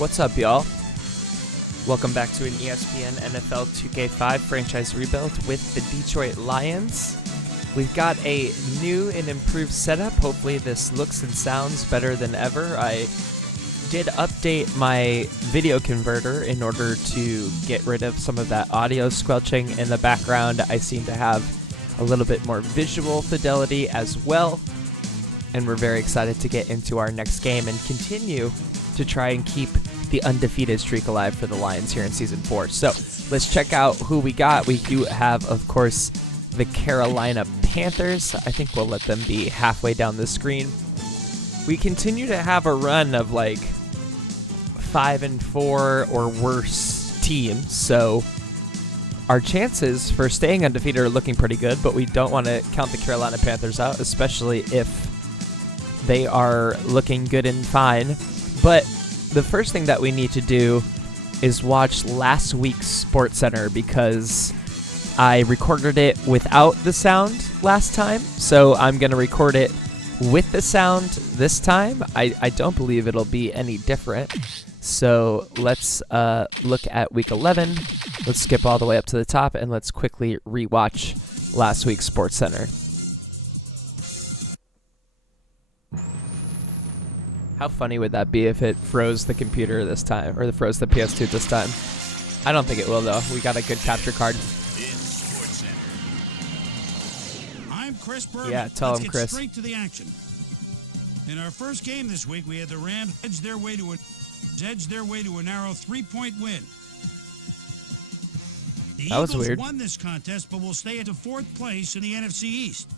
What's up, y'all? Welcome back to an ESPN NFL 2K5 franchise rebuild with the Detroit Lions. We've got a new and improved setup. Hopefully this looks and sounds better than ever. I did update my video converter in order to get rid of some of that audio squelching in the background. I seem to have a little bit more visual fidelity as well. And we're very excited to get into our next game and continue to try and keep the undefeated streak alive for the Lions here in Season 4. So let's check out who we got. We do have, of course, the Carolina Panthers. I think we'll let them be halfway down the screen. We continue to have a run of like 5-4 or worse teams, so our chances for staying undefeated are looking pretty good, but we don't want to count the Carolina Panthers out, especially if they are looking good and fine. But the first thing that we need to do is watch last week's SportsCenter because I recorded it without the sound last time, so I'm going to record it with the sound this time. I don't believe it'll be any different. So let's look at Week 11. Let's skip all the way up to the top, and let's quickly rewatch last week's SportsCenter. How funny would that be if it froze the computer this time, or froze the PS2 this time? I don't think it will, though. We got a good capture card. I'm Chris Berman. Yeah, tell him, Chris. Straight to the action. In our first game this week, we had the Rams edge their way to a narrow 3-point win. The That was Eagles weird. won this contest, but will stay at the 4th place in the NFC East.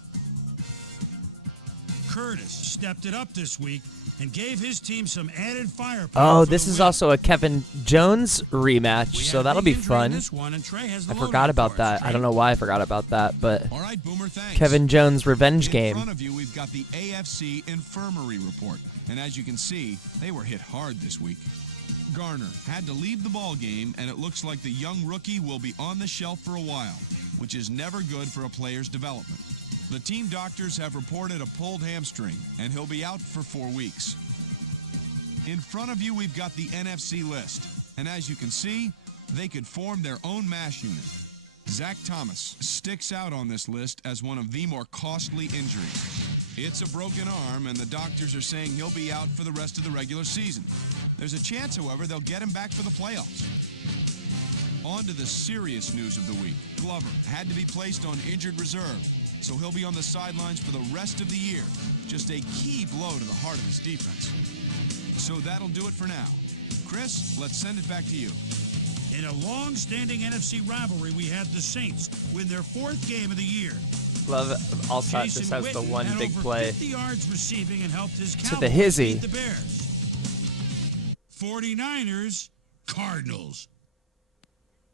Curtis stepped it up this week and gave his team some added firepower. Oh, this is also a Kevin Jones rematch, so that'll be fun. I forgot about that. I don't know why I forgot about that, but all right, Boomer, thanks. Kevin Jones revenge game. In front of you, we've got the AFC Infirmary Report, and as you can see, they were hit hard this week. Garner had to leave the ball game, and it looks like the young rookie will be on the shelf for a while, which is never good for a player's development. The team doctors have reported a pulled hamstring, and he'll be out for 4 weeks. In front of you, we've got the NFC list, and as you can see, they could form their own MASH unit. Zach Thomas sticks out on this list as one of the more costly injuries. It's a broken arm, and the doctors are saying he'll be out for the rest of the regular season. There's a chance, however, they'll get him back for the playoffs. On to the serious news of the week. Glover had to be placed on injured reserve, so he'll be on the sidelines for the rest of the year. Just a key blow to the heart of his defense. So that'll do it for now. Chris, let's send it back to you. In a long-standing NFC rivalry, we had the Saints win their 4th game of the year. Love Alstott just has the one big play 50 yards receiving and helped his to the Cowboys hizzy. beat the Bears. 49ers, Cardinals.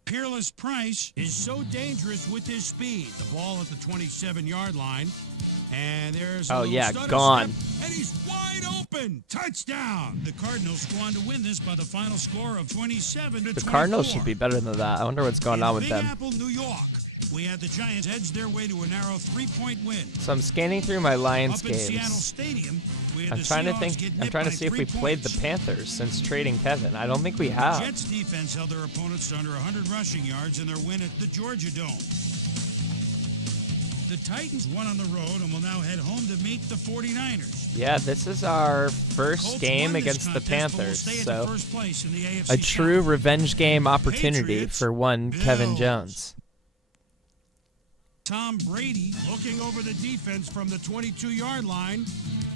Peerless Price is so dangerous with his speed. The ball at the 27-yard line. And there's a gone. Step, and he's wide open. Touchdown. The Cardinals go on to win this by the final score of 27-24. The Cardinals should be better than that. I wonder what's going on with Big them. Apple, New York. We had the Giants edge their way to a narrow 3-point win. So I'm scanning through my Lions Up in Seattle games. Stadium, we had I'm the trying to Seahawks think. get I'm nipped trying to by see if 3 we played the points. Panthers since trading Kevin. I don't think we The have. Jets defense held their opponents to under 100 rushing yards in their win at the Georgia Dome. The Titans won on the road and will now head home to meet the 49ers. Yeah, this is our first Colts game won this against the contest, but will Panthers, stay at so the first place in the AFC a true South. revenge game opportunity Patriots, for one Kevin Bills. Jones. Tom Brady looking over the defense from the 22-yard line.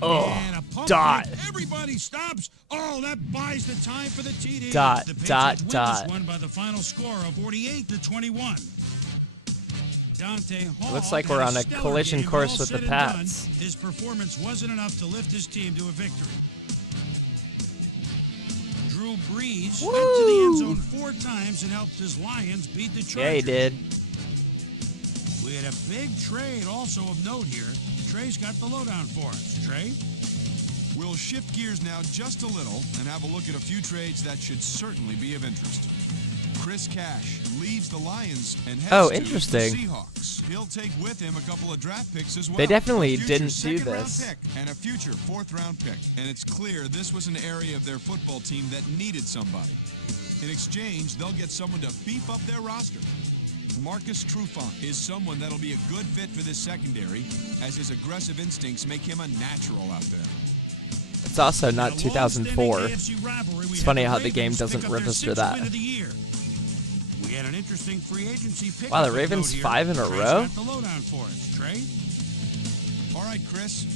Oh, and a pump dot. fake. Everybody stops. Oh, that buys the time for the TD. Dot, the Patriots dot, win dot. this one by the final score of 48-21. Dante Hall Looks like had we're on a stellar collision game, but course all with the said and done, Pats. His performance wasn't enough to lift his team to a victory. Drew Brees went to the end zone 4 times and helped his Lions beat the Chargers. Yeah, he did. We had a big trade also of note here. Trey's got the lowdown for us. Trey? We'll shift gears now just a little and have a look at a few trades that should certainly be of interest. Chris Cash leaves the Lions and heads Oh, to interesting. the Seahawks. He'll take with him a couple of draft picks as well. They definitely A future didn't do second-round this. pick and a future 4th-round pick. And it's clear this was an area of their football team that needed somebody. In exchange, they'll get someone to beef up their roster. Marcus Trufant is someone that'll be a good fit for this secondary, as his aggressive instincts make him a natural out there. It's also not 2004. It's funny how the game doesn't register that. We had an interesting free agency pick. Wow, the Ravens 5 in a row? The lowdown for us, Trey. All right, Chris,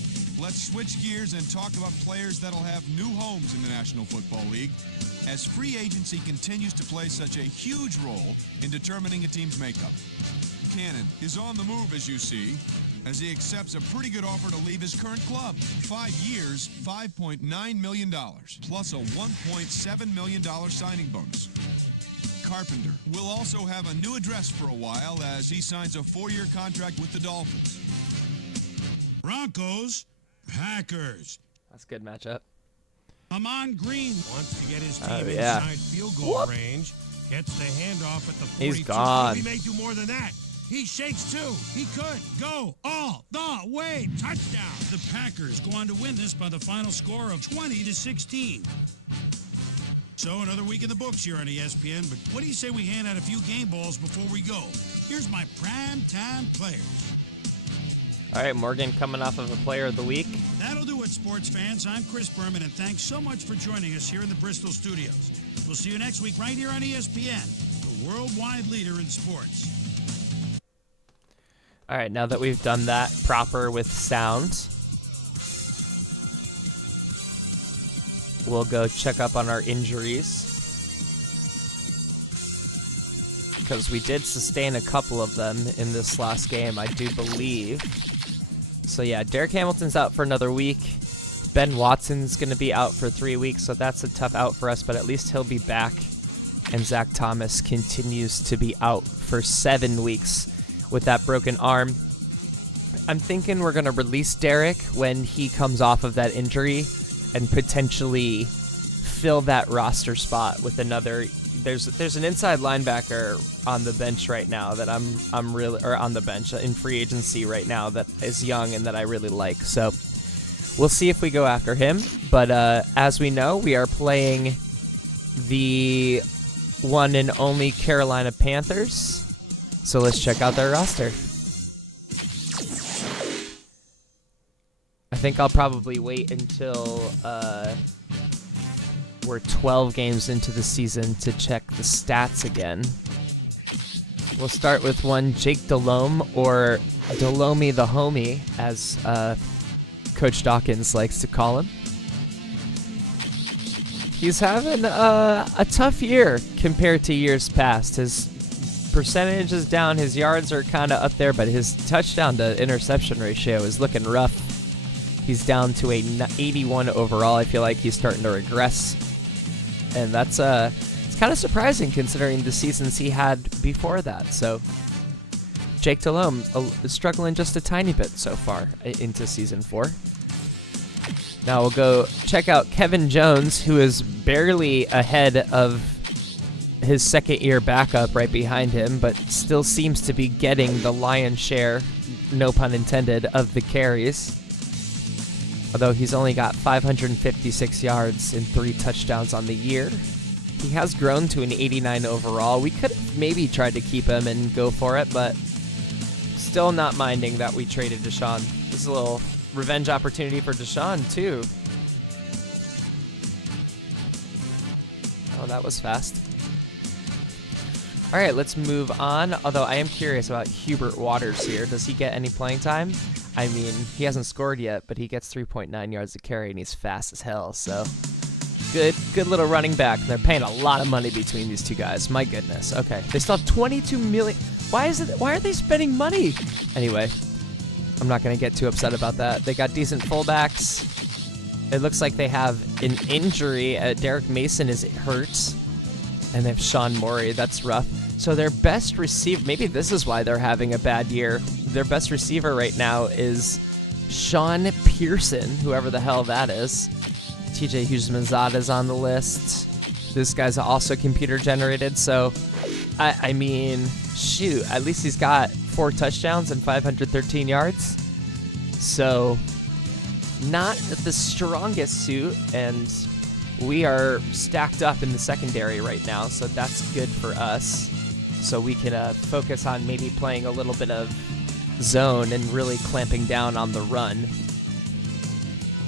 let's switch gears and talk about players that'll have new homes in the National Football League, as free agency continues to play such a huge role in determining a team's makeup. Cannon is on the move, as you see, as he accepts a pretty good offer to leave his current club. 5 years, $5.9 million, plus a $1.7 million signing bonus. Carpenter will also have a new address for a while as he signs a 4-year contract with the Dolphins. Broncos, Packers. That's a good matchup. Amon Green wants to get his team Oh, yeah. inside field goal range. Gets the handoff at the 42. He's gone. He may do more than that. He shakes too. He could go all the way. Touchdown. The Packers go on to win this by the final score of 20-16. So another week in the books here on ESPN. But what do you say we hand out a few game balls before we go? Here's my primetime players. All right, Morgan coming off of a player of the week. That'll do it, sports fans. I'm Chris Berman, and thanks so much for joining us here in the Bristol studios. We'll see you next week right here on ESPN, the worldwide leader in sports. All right, now that we've done that proper with sound, we'll go check up on our injuries, because we did sustain a couple of them in this last game, I do believe. So yeah, Derek Hamilton's out for another week. Ben Watson's going to be out for 3 weeks, so that's a tough out for us, but at least he'll be back. And Zach Thomas continues to be out for 7 weeks with that broken arm. I'm thinking we're going to release Derek when he comes off of that injury and potentially fill that roster spot with another. There's an inside linebacker on the bench right now that I'm really, or on the bench in free agency right now, that is young and that I really like. So we'll see if we go after him. But as we know, we are playing the one and only Carolina Panthers. So let's check out their roster. I think I'll probably wait until we're 12 games into the season to check the stats again. We'll start with one Jake Delhomme, or Delhomme the Homie, as Coach Dawkins likes to call him. He's having a tough year compared to years past. His percentage is down, his yards are kind of up there, but his touchdown to interception ratio is looking rough. He's down to a 81 overall. I feel like he's starting to regress. And that's it's kind of surprising considering the seasons he had before that. So Jake Delhomme is struggling just a tiny bit so far into season 4. Now we'll go check out Kevin Jones, who is barely ahead of his second-year backup right behind him, but still seems to be getting the lion's share, no pun intended, of the carries. Although he's only got 556 yards and 3 touchdowns on the year. He has grown to an 89 overall. We could have maybe tried to keep him and go for it, but still not minding that we traded Deshaun. This is a little revenge opportunity for Deshaun, too. Oh, that was fast. All right, let's move on. Although I am curious about Hubert Waters here. Does he get any playing time? I mean, he hasn't scored yet, but he gets 3.9 yards a carry, and he's fast as hell. So good little running back. They're paying a lot of money between these two guys. My goodness. Okay, they still have 22 million. Why are they spending money? Anyway, I'm not gonna get too upset about that. They got decent fullbacks. It looks like they have an injury. Derek Mason is hurt, and they have Sean Morey. That's rough. So their best receiver, maybe this is why they're having a bad year. Their best receiver right now is Sean Pearson, whoever the hell that is. TJ Hughes-Mazada's on the list. This guy's also computer generated, so I mean, shoot, at least he's got 4 touchdowns and 513 yards. So not the strongest suit, and we are stacked up in the secondary right now, so that's good for us. So we can focus on maybe playing a little bit of zone and really clamping down on the run.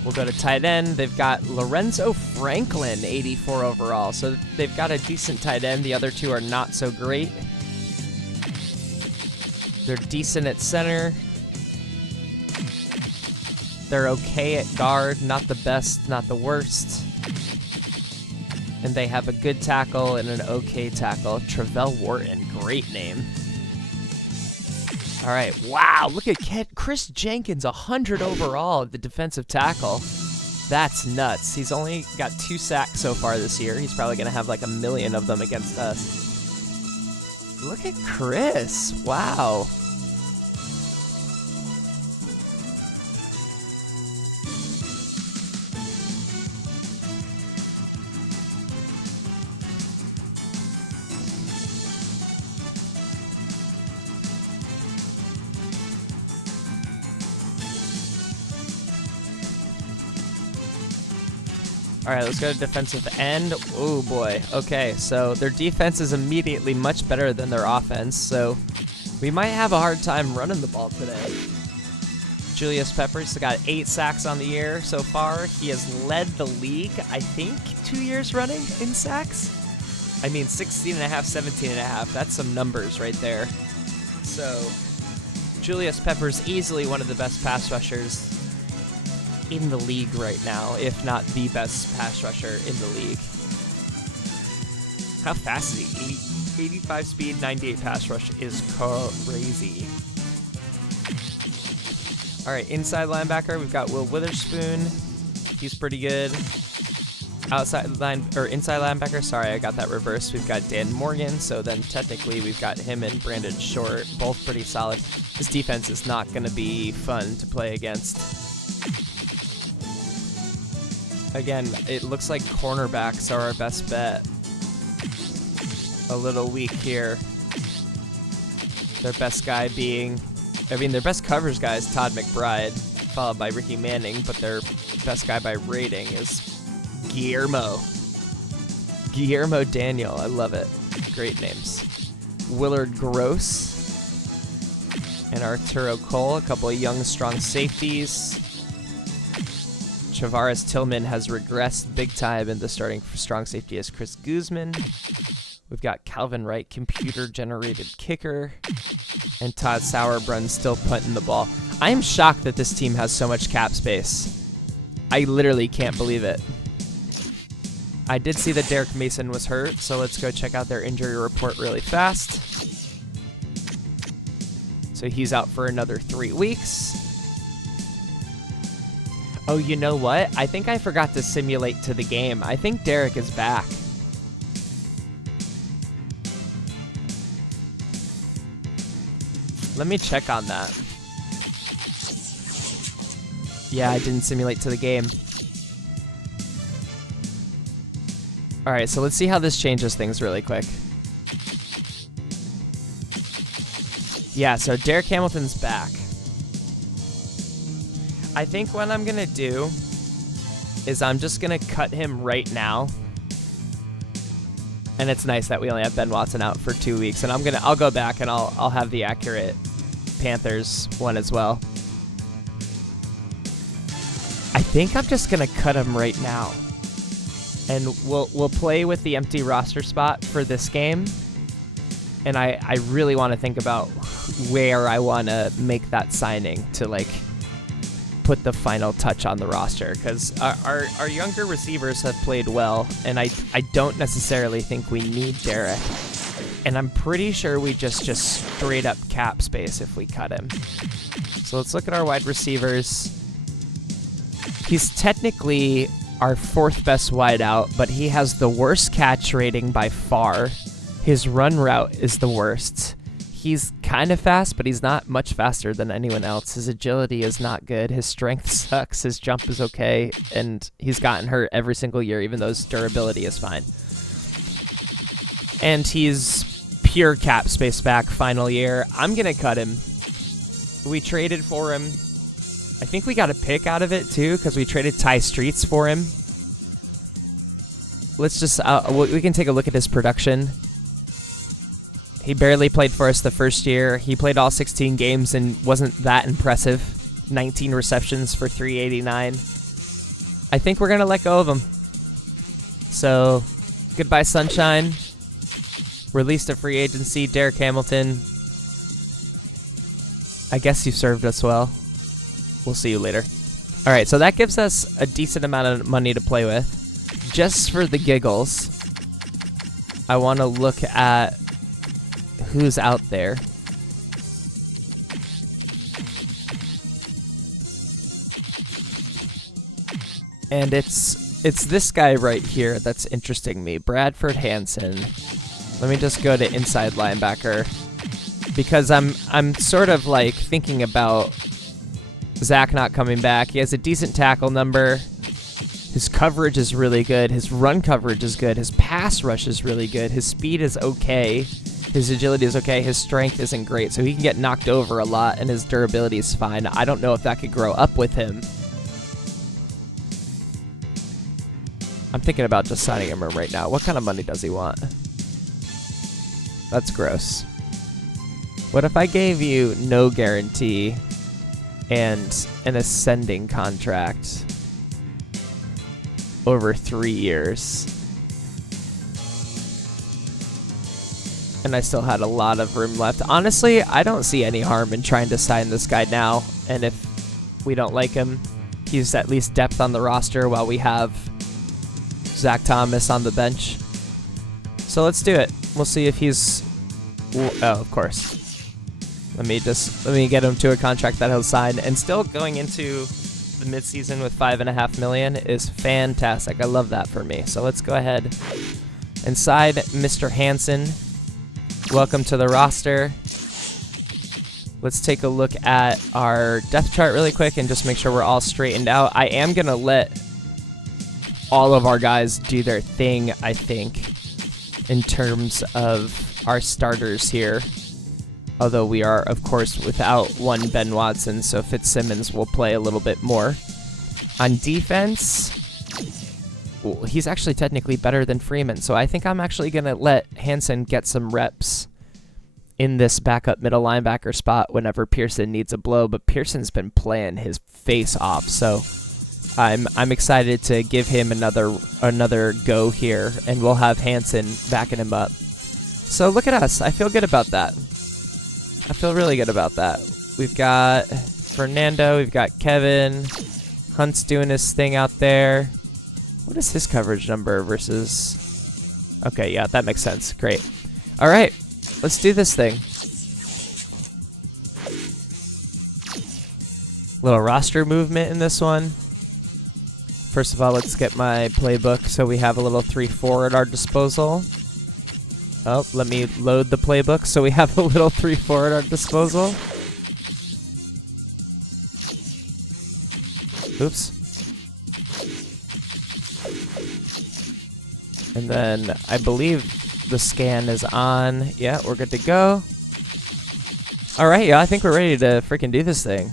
We'll go to tight end. They've got Lorenzo Franklin, 84 overall. So they've got a decent tight end. The other 2 are not so great. They're decent at center. They're okay at guard. Not the best, not the worst. And they have a good tackle and an okay tackle. Travell Wharton, great name. All right, wow, look at Chris Jenkins, 100 overall at the defensive tackle. That's nuts. He's only got 2 sacks so far this year. He's probably going to have like 1 million of them against us. Look at Chris, wow. All right, let's go to defensive end. Oh, boy. Okay, so their defense is immediately much better than their offense, so we might have a hard time running the ball today. Julius Peppers got 8 sacks on the year so far. He has led the league, I think, 2 years running in sacks. I mean, 16.5, 17.5. That's some numbers right there. So Julius Peppers, easily one of the best pass rushers in the league right now, if not the best pass rusher in the league. How fast is he? 85 speed, 98 pass rush is crazy. All right, inside linebacker, we've got Will Witherspoon. He's pretty good. Inside linebacker, sorry, I got that reversed. We've got Dan Morgan, so then technically we've got him and Brandon Short, both pretty solid. This defense is not going to be fun to play against. Again, it looks like cornerbacks are our best bet. A little weak here. Their best guy being, their best coverage guy is Todd McBride, followed by Ricky Manning, but their best guy by rating is Guillermo Daniel. I love it. Great names. Willard Gross and Arturo Cole, a couple of young, strong safeties. Travaris Tillman has regressed big time in the starting strong safety as Chris Guzman. We've got Calvin Wright, computer-generated kicker, and Todd Sauerbrunn still punting the ball. I am shocked that this team has so much cap space. I literally can't believe it. I did see that Derek Mason was hurt, so let's go check out their injury report really fast. So he's out for another 3 weeks. Oh, you know what? I think I forgot to simulate to the game. I think Derek is back. Let me check on that. Yeah, I didn't simulate to the game. All right, so let's see how this changes things really quick. Yeah, so Derek Hamilton's back. I think what I'm gonna do is I'm just gonna cut him right now. And it's nice that we only have Ben Watson out for 2 weeks. And I'll go back and I'll have the accurate Panthers one as well. I think I'm just gonna cut him right now. And we'll play with the empty roster spot for this game. And I really want to think about where I want to make that signing to like put the final touch on the roster, because our younger receivers have played well, and I don't necessarily think we need Derek, and I'm pretty sure we just straight up cap space if we cut him. So let's look at our wide receivers. He's technically our 4th best wideout, but he has the worst catch rating by far. His run route is the worst. He's kind of fast, but he's not much faster than anyone else. His agility is not good. His strength sucks. His jump is okay. And he's gotten hurt every single year, even though his durability is fine. And he's pure cap space back final year. I'm going to cut him. We traded for him. I think we got a pick out of it, too, because we traded Ty Streets for him. Let's just... we can take a look at his production. He barely played for us the first year. He played all 16 games and wasn't that impressive. 19 receptions for 389. I think we're going to let go of him. So, goodbye, Sunshine. Released to free agency, Derek Hamilton. I guess you served us well. We'll see you later. All right, so that gives us a decent amount of money to play with. Just for the giggles, I want to look at who's out there. And it's this guy right here that's interesting me, Bradford Hansen. Let me just go to inside linebacker because I'm sort of like thinking about Zach not coming back. He has a decent tackle number. His coverage is really good. His run coverage is good. His pass rush is really good. His speed is okay. His agility is okay. His strength isn't great, so he can get knocked over a lot, and his durability is fine. I don't know if that could grow up with him. I'm thinking about just signing him right now. What kind of money does he want? That's gross. What if I gave you no guarantee and an ascending contract over 3 years? And I still had a lot of room left. Honestly, I don't see any harm in trying to sign this guy now. And if we don't like him, he's at least depth on the roster while we have Zach Thomas on the bench. So let's do it. We'll see if he's... Oh, of course. Let me get him to a contract that he'll sign. And still going into the midseason with $5.5 million is fantastic. I love that for me. So let's go ahead. Inside, Mr. Hansen. Welcome to the roster. Let's take a look at our depth chart really quick and just make sure we're all straightened out. I am going to let all of our guys do their thing, I think, in terms of our starters here. Although we are, of course, without one Ben Watson, so Fitzsimmons will play a little bit more. On defense, he's actually technically better than Freeman, so I think I'm actually going to let Hansen get some reps in this backup middle linebacker spot whenever Pearson needs a blow, but Pearson's been playing his face off, so I'm excited to give him another go here, and we'll have Hansen backing him up. So look at us. I feel good about that. I feel really good about that. We've got Fernando. We've got Kevin. Hunt's doing his thing out there. What is his coverage number versus... Okay, yeah, that makes sense. Great. All right, let's do this thing. Little roster movement in this one. First of all, let's get my playbook so we have a little 3-4 at our disposal. Oh, let me load the playbook so we have a little 3-4 at our disposal. Oops. And then I believe the scan is on. Yeah, we're good to go. All right, yeah, I think we're ready to freaking do this thing.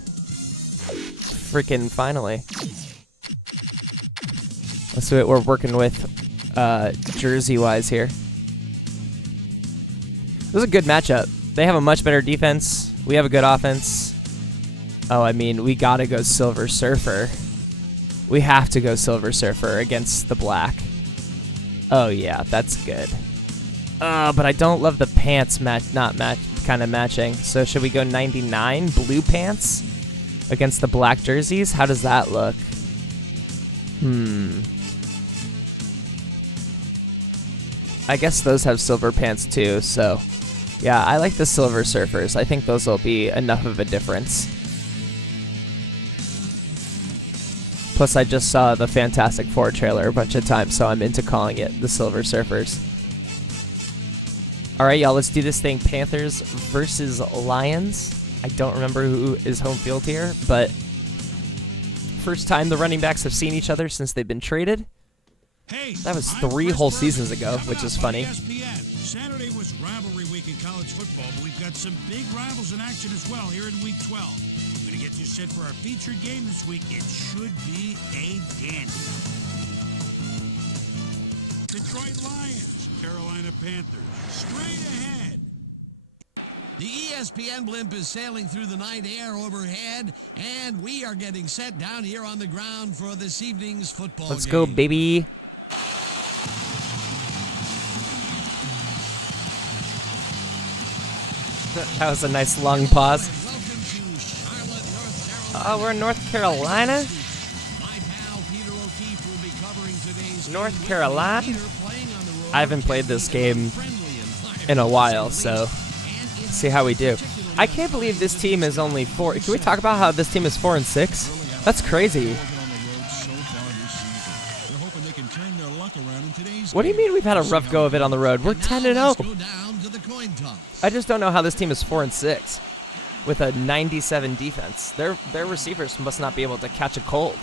Freaking finally. Let's see what we're working with jersey-wise here. This is a good matchup. They have a much better defense. We have a good offense. Oh, I mean, we gotta go Silver Surfer. We have to go Silver Surfer against the black. Oh yeah, that's good. But I don't love the pants kind of matching. So should we go 99 blue pants against the black jerseys? How does that look? I guess those have silver pants too, so yeah, I like the Silver Surfers. I think those will be enough of a difference. Plus, I just saw the Fantastic Four trailer a bunch of times, so I'm into calling it the Silver Surfers. All right, y'all, let's do this thing. Panthers versus Lions. I don't remember who is home field here, but first time the running backs have seen each other since they've been traded. Hey, that was 3 whole seasons ago, which is funny. ESPN. rivalry week in college football, but we've got some big rivals in action as well here in Week 12. We're going to get you set for our featured game this week. It should be a dandy. Detroit Lions, Carolina Panthers, straight ahead. The ESPN blimp is sailing through the night air overhead, and we are getting set down here on the ground for this evening's football Let's game. go, baby. That was a nice long pause. Welcome to Charlotte, North Carolina. Oh, we're in North Carolina? My pal Peter O'Keefe will be covering today's North game. Carolina? Peter playing on the road. I haven't played this game in a while, so see how we do. I can't believe this team is only 4. Can we talk about how this team is 4-6? That's crazy. What do you mean we've had a rough go of it on the road? We're 10-0. Go down to the coin toss. I just don't know how this team is 4-6 with a 97 defense. Their receivers must not be able to catch a cold.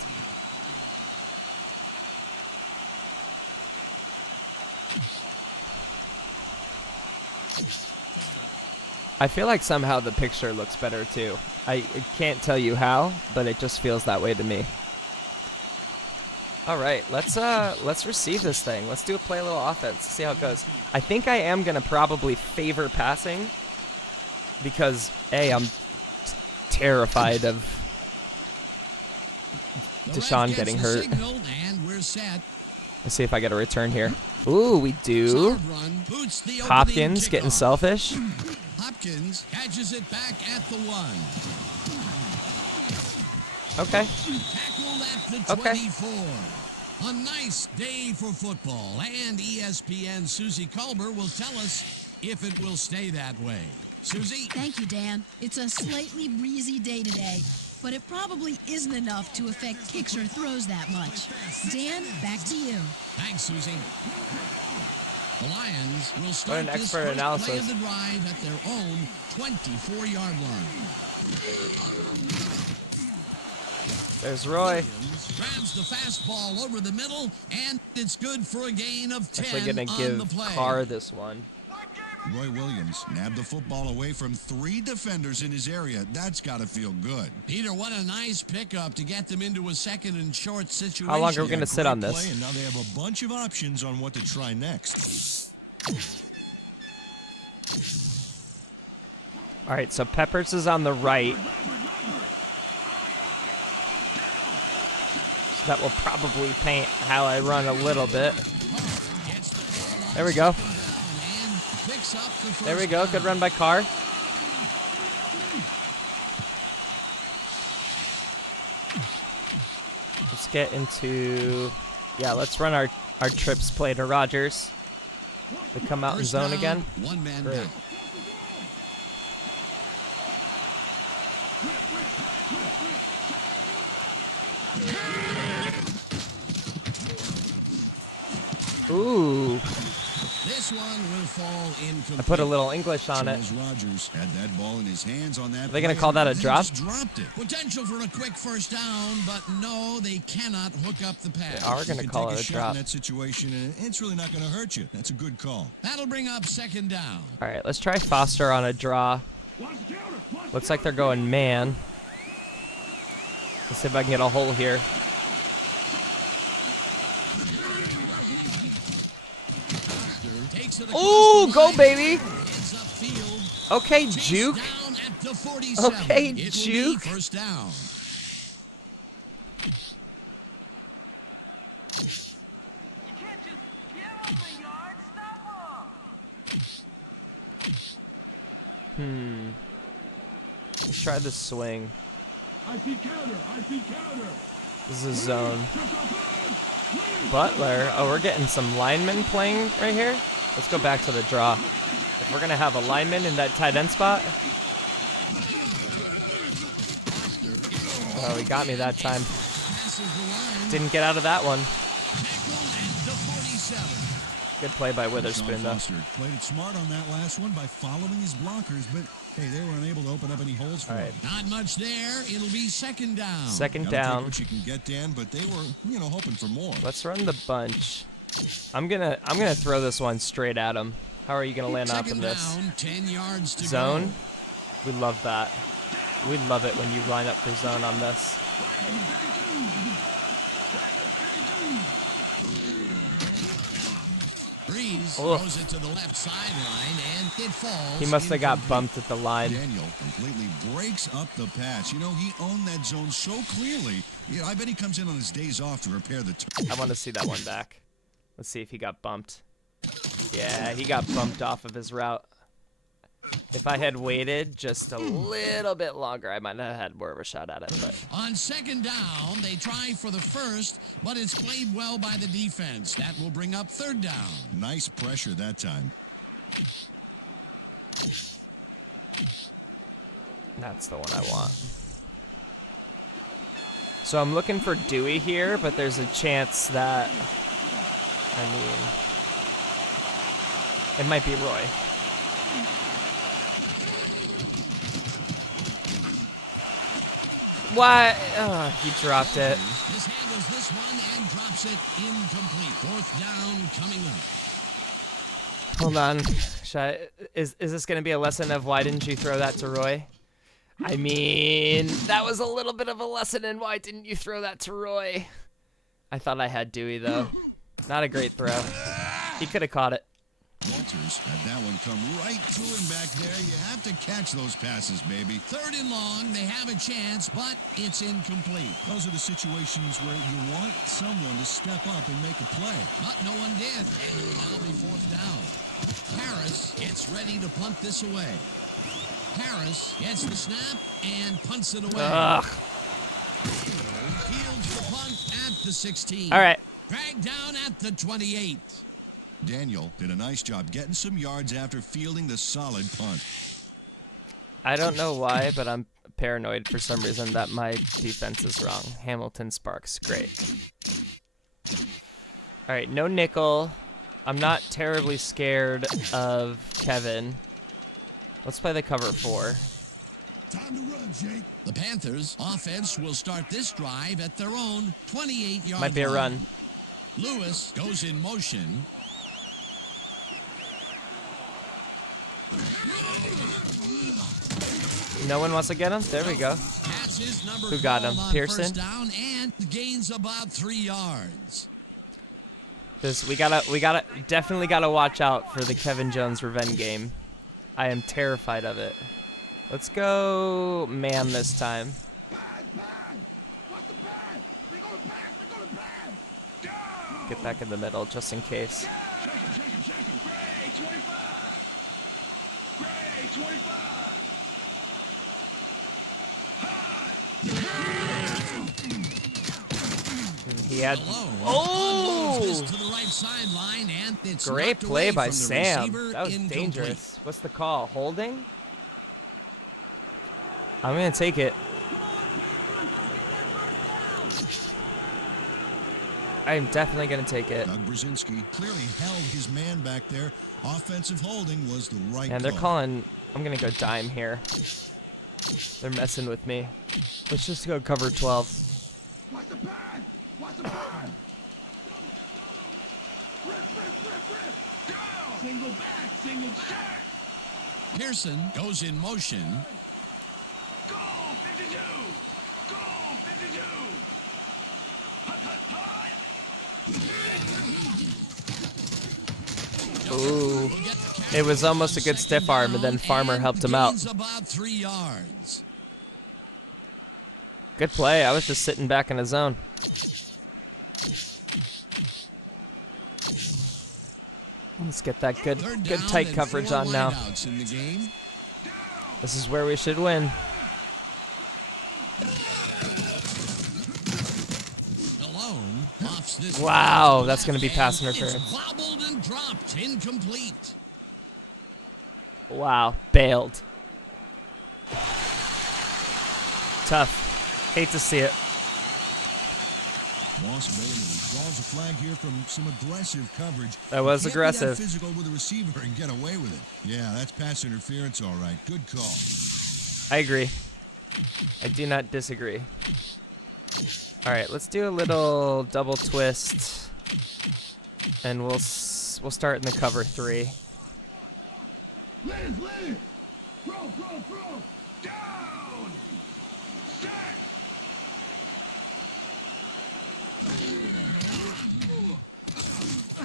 I feel like somehow the picture looks better too. I can't tell you how, but it just feels that way to me. All right, let's receive this thing. Let's play a little offense. See how it goes. I think I am gonna probably favor passing because I'm terrified of Deshaun getting hurt. And we're set. Let's see if I get a return here. Ooh, we do. Hopkins getting selfish. Hopkins catches it back at the 1. Okay. Tackled at the 24. A nice day for football, and ESPN Susie Culber will tell us if it will stay that way. Susie? Thank you, Dan. It's a slightly breezy day today, but it probably isn't enough to affect kicks or throws that much. Dan, back to you. Thanks, Susie. The Lions will What start an this expert first analysis. play of the drive at their own 24-yard line. There's Roy. Grabs the fastball over the middle, and it's good for a gain of 10 Actually gonna on give the play. Carr this one. Roy Williams nabbed the football away from 3 defenders in his area. That's got to feel good. Peter, what a nice pickup to get them into a second and short situation. How long are we gonna sit on this? Play, and now they have a bunch of options on what to try next. All right, so Peppers is on the right. So that will probably paint how I run a little bit. There we go. There we go. Good run by Carr. Let's get into... Yeah, let's run our trips play to Rodgers. We come out in zone again. One man Great. down. Ooh. This one will fall incomplete. I put a little English on it. Charles Rodgers had that ball in his hands on that. Are they going to play, call that a and drop? just dropped it. Potential for a quick first down, but no, they cannot hook up the pass. They are going to You can call take it a shot drop. in that situation, and it's really not going to hurt you. That's a good call. That'll bring up second down. All right, let's try Foster on a draw. Looks like they're going man. Let's see if I can get a hole here. Takes it Ooh, across the go, line. baby. Heads upfield. Okay, Chased Juke. down at the 47. Okay, It will be Juke. first down. Let's try the swing. I see counter. This is a zone. Butler. Oh, we're getting some linemen playing right here. Let's go back to the draw. If we're going to have a lineman in that tight end spot. Oh, he got me that time. Passes the line. Didn't get out of that one. Tackled at the 47. Good play by Sean Witherspoon, though. Foster played it smart on that last one by following his blockers, but hey, they were unable to open up any holes for All him. right. Not much there. It'll be second down. Second Gotta take down. what you can get, Dan, but they were, hoping for more. Let's run the bunch. I'm gonna throw this one straight at him. How are you going to land up in this? Down, 10 yards to Zone? go. We love that. We love it when you line up for zone on this. Breeze Ugh. throws it to the left sideline, and it falls. He must have got incomplete. bumped at the line. Daniel completely breaks up the pass. You know, he owned that zone so clearly. Yeah, I bet he comes in on his days off to repair the I want to see that one back. Let's see if he got bumped. Yeah, he got bumped off of his route. If I had waited just a little bit longer, I might have had more of a shot at it. But On second down, they try for the first, but it's played well by the defense. That will bring up third down. nice pressure that time. that's the one I want. So I'm looking for Dewey here, but there's a chance that, I mean, it might be Roy. What? Oh, he dropped it. This handles this one and drops it incomplete. Fourth down coming up. Hold on. Is this going to be a lesson of why didn't you throw that to Roy? I mean, that was a little bit of a lesson in why didn't you throw that to Roy? I thought I had Dewey, though. Not a great throw. He could have caught it. Walters had that one come right to him back there. You have to catch those passes, baby. Third and long, they have a chance, but it's incomplete. Those are the situations where you want someone to step up and make a play. But no one did, and it will now be fourth down. Harris gets ready to punt this away. Harris gets the snap and punts it away. Ugh. Fields the punt at the 16. All right. Dragged down at the 28. Daniel did a nice job getting some yards after fielding the solid punt. I don't know why, but I'm paranoid for some reason that my defense is wrong. Hamilton Sparks, great. All right, no nickel. I'm not terribly scared of Kevin. Let's play the cover 4. Time to run, Jake. The Panthers' offense will start this drive at their own 28-yard Might be a line. run. Lewis goes in motion. No one wants to get him? There we go. Has his number Who got him? called on Pearson? first down and gains about 3 yards. We definitely gotta watch out for the Kevin Jones revenge game. I am terrified of it. Let's go man this time. What's the pass? They're gonna pass. They're gonna pass. Go! Get back in the middle just in case. Shake him. Great 25. Great 25. He had. Malone Oh! unloads this to the right sideline, and it's Great knocked play away by from the Sam. receiver, That was incomplete. dangerous. What's the call? Holding? I'm gonna take it. I'm definitely gonna take it. Doug Brzezinski clearly held his man back there. Offensive holding was the right And they're call. calling. I'm gonna go dime here. They're messing with me. Let's just go cover 12. What's the pass? What's the pass? Rip. Go! Single back, single back. Pearson goes in motion. Go 52. Go 52. Ooh. It was almost a good stiff arm, and then Farmer helped him out. Gains about 3 yards. Good play. I was just sitting back in the zone. Let's get that good Third good down tight and coverage 4 on now. wideouts in the game. This is where we should win. Malone lofts this Wow, to that's gonna be left, pass and interference. It's bobbled and dropped, incomplete. Wow, bailed. Tough. Hate to see it. Moss Bailey draws a flag here from some aggressive coverage. That was You can't be aggressive. that physical with a receiver and get away with it. Yeah, that's pass interference, all right. Good call. I agree. I do not disagree. All right, let's do a little double twist, and we'll start in the cover 3. Liz! Throw! Down! Set!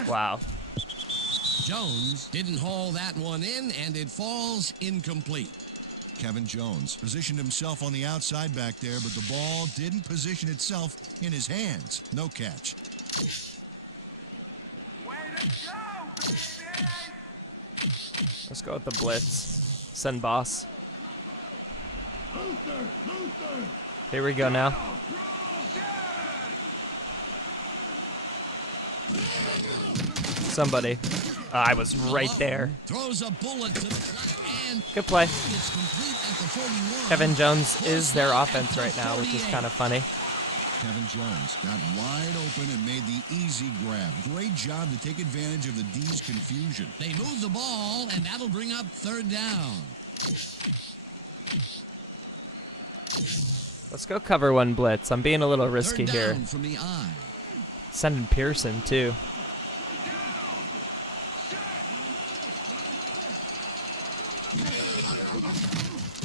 Wow. Jones didn't haul that one in, and it falls incomplete. Kevin Jones positioned himself on the outside back there, but the ball didn't position itself in his hands. No catch. Way to go, baby! Let's go with the blitz. Send boss. Luther! Here we go now. Somebody. I was right there. Throws a bullet to the flat and Good play. it's complete at the 41. Kevin Jones is their offense right now, which is kind of funny. Kevin Jones got wide open and made the easy grab. Great job to take advantage of the D's confusion. They move the ball, and that'll bring up third down. Let's go cover one blitz. I'm being a little risky Third here. down from the I. Sending Pearson, too.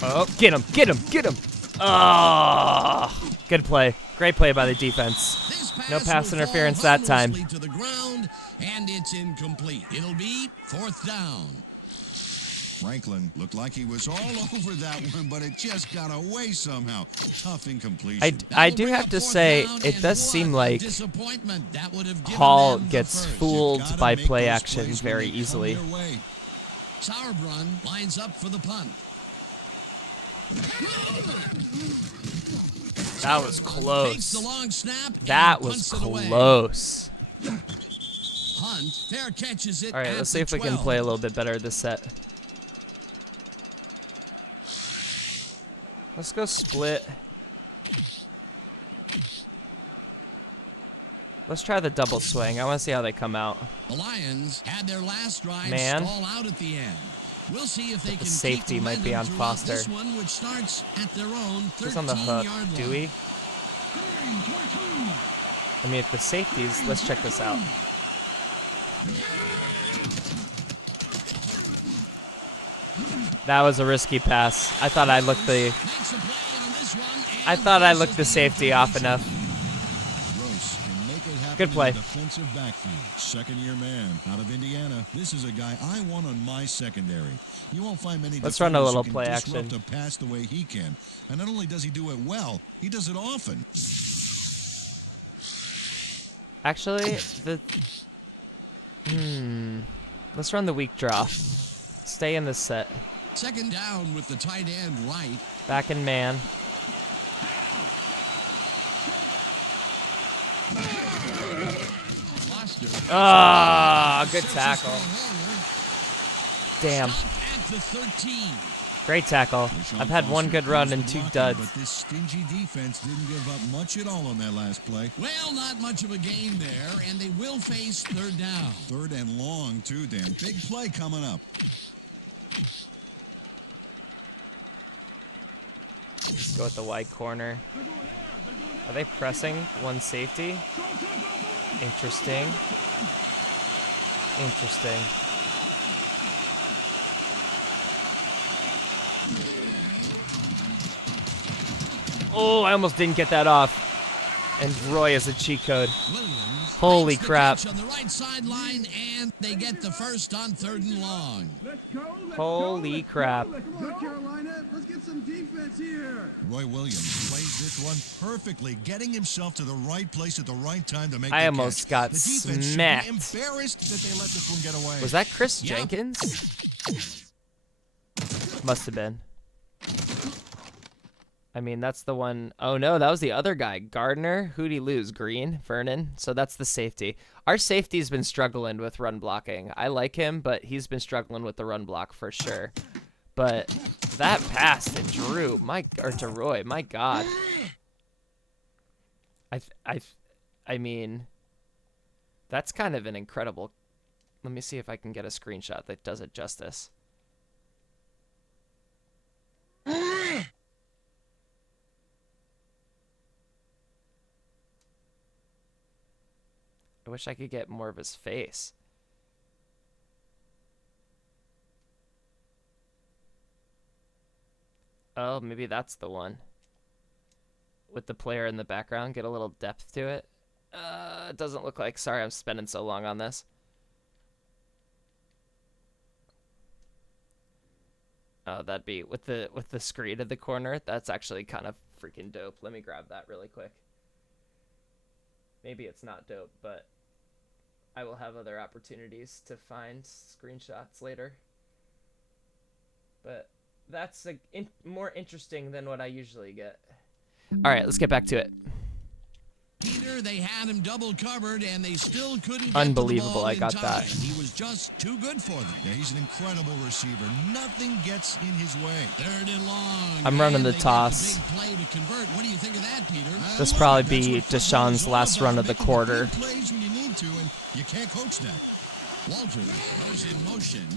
Oh, get him. Oh, good play. Great play by the defense. This No pass will interference fall that time. harmlessly to the ground, and it's incomplete. It'll be fourth down. Franklin looked like he was all over that one, but it just got away somehow. Tough incompletion. I That'll do bring have up to fourth say, down, it and does what seem a like disappointment. That would have given Hall them the gets first. fooled Gotta by make play those action plays when very they come easily. your way. Sauerbrunn lines up for the punt. That was Takes the close. long snap. That and was punts it away. close. Hunt fair catches it. All right, at let's see the if we can 12. play a little bit better this set. Let's go split. Let's try the double swing. I want to see how they come out. The Lions had their last drive Man. stall out at the end. We'll see if they can safety keep might be on momentum throughout Foster. This one, which starts at their own 13-yard Who's on the hook? line. Dewey? I mean, if the safeties, let's check this out. That was a risky pass. I thought I looked the Makes a play on this one, and I thought I looked the forces safety off enough. Gross can make it happen Good play. in the defensive backfield. Second-year man out of Indiana. This is a guy I want on my secondary. You won't find many Let's run a defenders little who can play disrupt action. a pass the way he can. And not only does he do it well, he does it often. Actually, let's run the weak draw. Stay in this set. Second down with the tight end right. Back in man. Foster. Ah, good Searches tackle. for a Damn. hole. Stop at the 13. Great tackle. Deshaun I've had one Foster good run tries and to 2 block him, duds. But this stingy defense didn't give up much at all on that last play. Well, not much of a gain there, and they will face third down. Third and long, too, Dan. Big play coming up. Let's go with the wide corner. Are they pressing one safety? Interesting. Interesting. Oh, I almost didn't get that off. And Roy is a cheat code. Williams Holy makes the crap. catch on the right sideline, and they get the first on third and long. Holy crap. Come on, Carolina. Let's get some defense here. Roy Williams plays this one perfectly, getting himself to the right place at the right time to make I the almost catch. got The defense should smacked. be embarrassed that they let this one get away. Was that Chris Yep. Jenkins? Must have been. I mean, that's the one oh no, that was the other guy. Gardner. Who'd he lose? Green? Vernon? So that's the safety. Our safety's been struggling with run blocking. I like him, but he's been struggling with the run block for sure. But that pass to Drew, to Roy, my God. I mean, that's kind of an incredible. Let me see if I can get a screenshot that does it justice. I wish I could get more of his face. Oh, maybe that's the one. With the player in the background, get a little depth to it. It doesn't look like. Sorry, I'm spending so long on this. Oh, that'd be with the screen in the corner. That's actually kind of freaking dope. Let me grab that really quick. Maybe it's not dope, but I will have other opportunities to find screenshots later. But that's more interesting than what I usually get. All right, let's get back to it. Peter, they had him double covered, and they still couldn't get Unbelievable, the ball I got in that. time. He was just too good for them. Yeah, he's an incredible receiver. Nothing gets in his way. Third and long. I'm running the They got toss. big play to convert. What do you think of that, Peter? This probably be Deshaun's last run of the quarter. Plays when you need to, and you can't coach that. Walters goes in motion.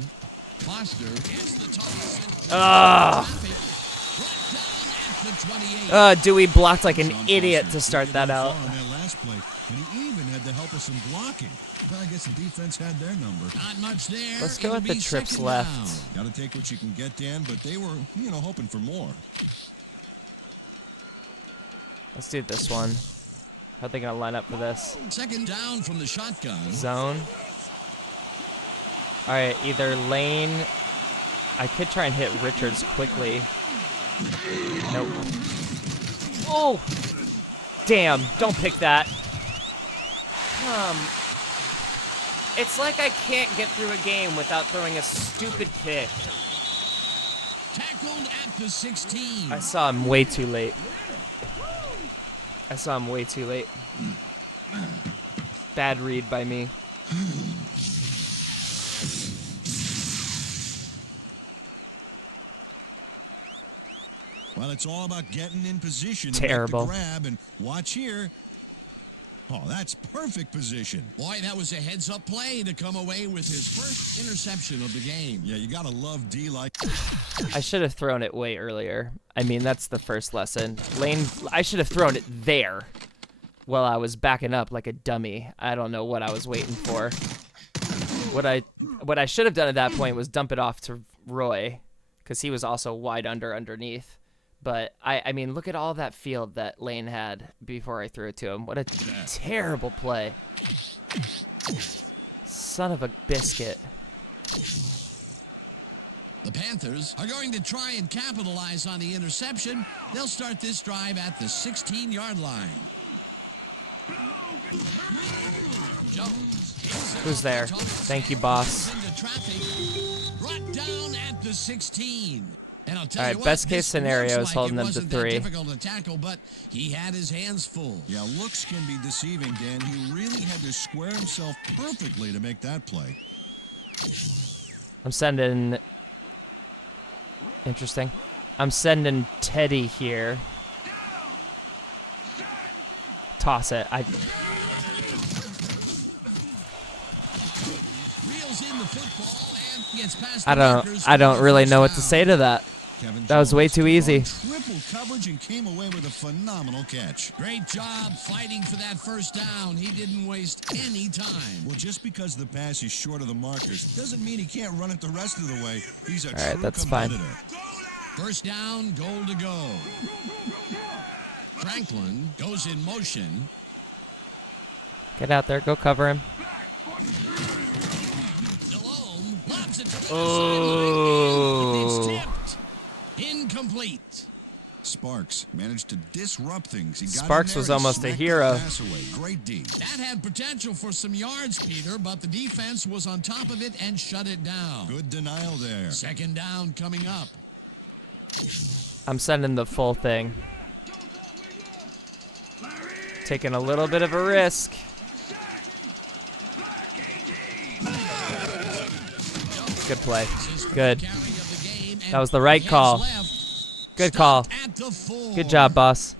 Foster is the toss. Dewey blocked like an idiot to start that out. On that last play, and he even had the help of some blocking. Well, I guess the defense had their number. Not much there. Let's go It'll with the be trips second left. down. Got to take what you can get, Dan, but they were, hoping for more. Let's do this one. How are they going to line up for this? Second down from the shotgun. Zone. All right, either lane. I could try and hit Richards quickly. Nope. Oh! Damn, don't pick that. It's like I can't get through a game without throwing a stupid pick. Tackled at the 16. I saw him way too late. Bad read by me. Well, it's all about getting in position. Terrible. To make the grab, and watch here. Oh, that's perfect position. Boy, that was a heads-up play to come away with his first interception of the game. Yeah, you got to love D like. I should have thrown it way earlier. I mean, that's the first lesson. Lane, I should have thrown it there while I was backing up like a dummy. I don't know what I was waiting for. What I should have done at that point was dump it off to Roy, because he was also wide underneath. But, I mean, look at all that field that Lane had before I threw it to him. What a terrible play. Son of a biscuit. The Panthers are going to try and capitalize on the interception. They'll start this drive at the 16-yard line. Jones. Who's there? Thank you, boss. Into traffic. Brought down at the 16. And I'll tell All you right, what, best case this scenario looks is like holding it them to wasn't that 3. difficult to tackle, but he had his hands full. Yeah, looks can be deceiving, Dan. He really had to square himself perfectly to make that play. I'm sending... Interesting. I'm sending Teddy here. Toss it. Reels in the football and gets past the markers I don't for really first know what to down. say to that. Kevin That was way Jones too took easy. on triple coverage and came away with a phenomenal catch. Great job fighting for that first down. He didn't waste any time. Well, just because the pass is short of the markers doesn't mean he can't run it the rest of the way. He's a All right, true that's fine. competitor. First down, goal to go. Franklin goes in motion. Get out there. Go cover him. Delhomme lobs it to the Oh. sideline. It's tipped. Incomplete. Sparks managed to disrupt things. He got Sparks in there was and almost a smacked hero. the pass away. Great D. That had potential for some yards, Peter, but the defense was on top of it and shut it down. Good denial there. Second down coming up. I'm sending the full thing. Taking a little bit of a risk. Good play. Good. Carry of the game, and That was the right hands call. left. Good call. Stopped at the 4. Good job, boss.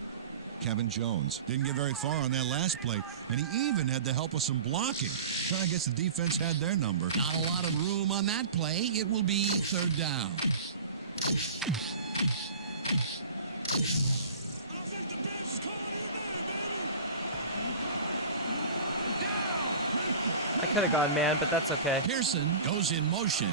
Kevin Jones didn't get very far on that last play, and he even had the help of some blocking. Well, I guess the defense had their number. Not a lot of room on that play. It will be third down. I could have gone man, but that's okay. Pearson goes in motion.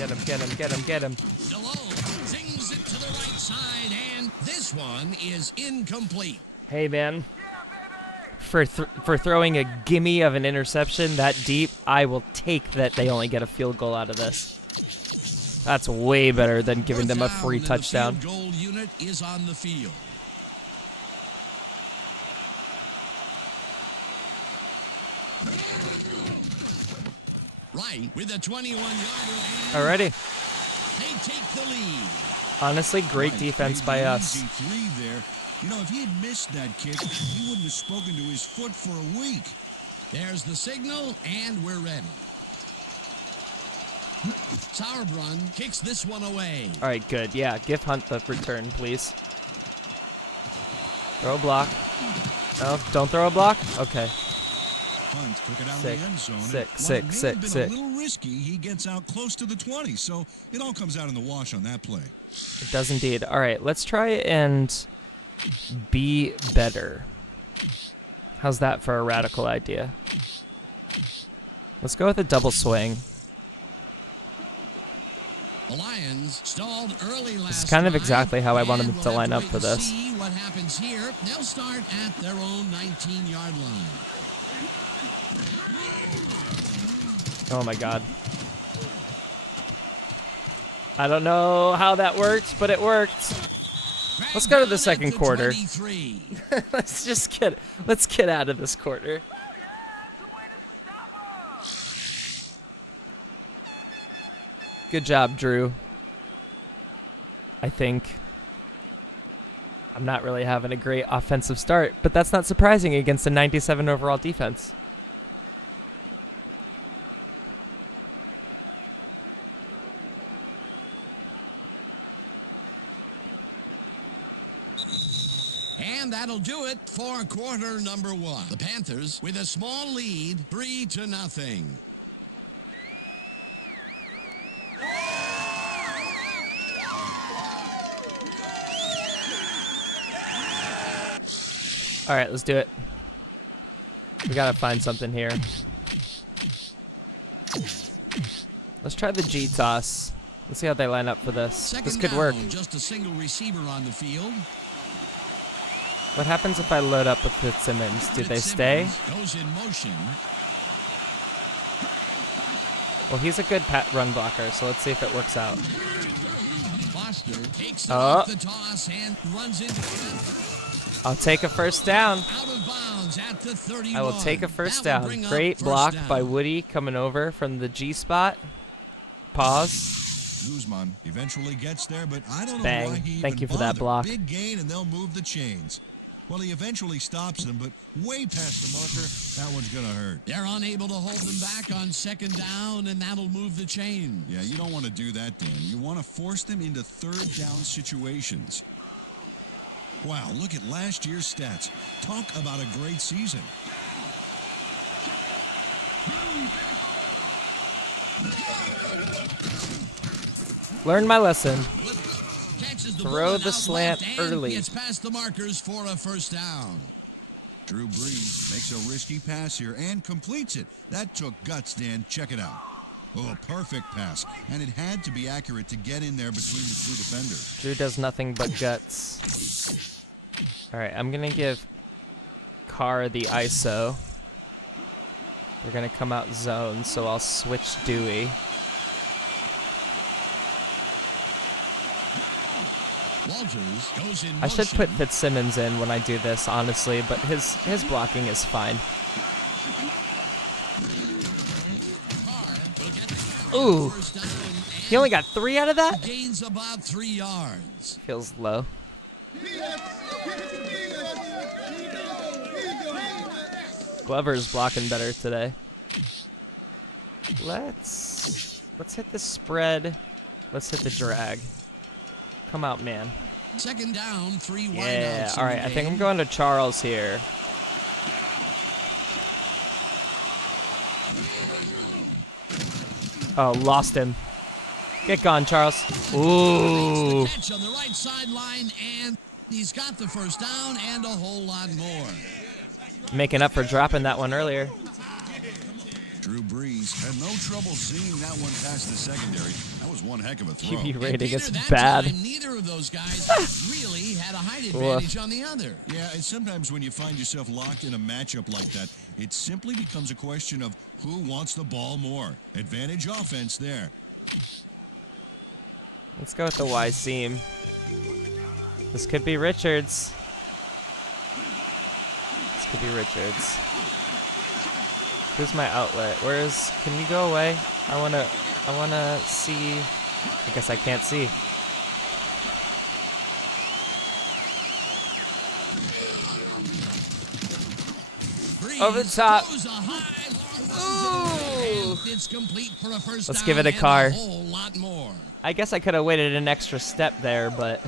Get him, get him, get him, get him. Delone sings it to the right side, and this one is incomplete. Hey, man. For throwing a gimme of an interception that deep, I will take that they only get a field goal out of this. That's way better than giving them a free touchdown. The field goal unit is on the field. Right with a 21-yarder. Alrighty. They take the lead. Honestly, great defense by us. Easy three there. You know, if he had missed that kick, he wouldn't have spoken to his foot for a week. There's the signal, and we're ready. Sauerbrunn kicks this one away. All right, good. Yeah, give Hunt the return, please. Throw a block. No, don't throw a block? Okay. Hunt took it out Sick, of the end zone. sick, While sick, it may sick, have been sick. a little risky, he gets out close to the 20, so it all comes out in the wash on that play. It does indeed. All right, let's try and be better. How's that for a radical idea? Let's go with a double swing. The Lions stalled early last This is kind of night, exactly how I wanted and them we'll to line have up wait for and this. See what happens here. They'll start at their own 19-yard line. Oh my god. I don't know how that worked, but it worked. Let's go to the second quarter. Let's get out of this quarter. Good job, Drew. I think. I'm not really having a great offensive start, but that's not surprising against a 97 overall defense. And that'll do it for quarter number one. The Panthers with a small lead, 3-0. All right, let's do it. We gotta find something here. Let's try the G toss. Let's see how they line up for this. This could work. Just a single receiver on the field. What happens if I load up with Fitzsimmons? Do they stay? Goes in motion. Well, he's a good run blocker, so let's see if it works out. Foster takes off the toss and runs into I'll take a first down. out of bounds at the 31. I will take a first That will down. bring up Great first block down. by Woody coming over from the G spot. Pause. Guzman eventually gets there, but I don't know Bang. why he Thank even you for that bothered. block. Big gain, and they'll move the chains. Well, he eventually stops them, but way past the marker, that one's going to hurt. They're unable to hold them back on second down, and that'll move the chain. Yeah, you don't want to do that, Dan. You want to force them into third down situations. Wow, look at last year's stats. Talk about a great season. Learn my lesson. Catches the Throw bullet the out slant left and early. gets past the markers for a first down. Drew Brees makes a risky pass here and completes it. That took guts, Dan. Check it out. Oh, a perfect pass. And it had to be accurate to get in there between the two defenders. Drew does nothing but guts. All right, I'm going to give Carr the ISO. They're going to come out zone, so I'll switch Dewey. Walters goes in I should motion. put Fitzsimmons in when I do this, honestly, but his blocking is fine. Carr will get the Ooh, first down and he only got 3 out of that? gains about 3 yards. Feels low. Glover's blocking better today. Let's hit the spread. Let's hit the drag. Come out, man. Second down, 3 wideouts. Yeah, in all the right. I think I'm game. going to Charles here. Oh, lost him. Get gone, Charles. Ooh. Catch on the right sideline, and he's got the first down and a whole lot more. Making up for dropping that one earlier. Drew Brees had no trouble seeing that one past the secondary. That was was one heck of a throw. QB rating Peter, is that bad. time, neither of those guys really had a height advantage on the other. Yeah, and sometimes when you find yourself locked in a matchup like that, it simply becomes a question of who wants the ball more. Advantage offense there. Let's go with the Y seam. This could be Richards. This could be Richards. Who's my outlet? Can you go away? I wanna see. I guess I can't see. Over the top. Ooh. Let's give it a car. I guess I could have waited an extra step there, but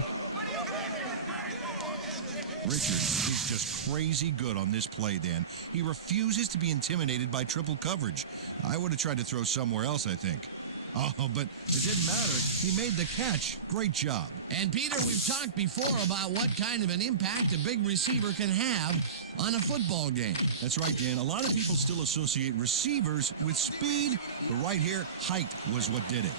Richards is just crazy good on this play, Dan. He refuses to be intimidated by triple coverage. I would have tried to throw somewhere else, I think. Oh, but it didn't matter. He made the catch. Great job. And, Peter, we've talked before about what kind of an impact a big receiver can have on a football game. That's right, Dan. A lot of people still associate receivers with speed, but right here, height was what did it.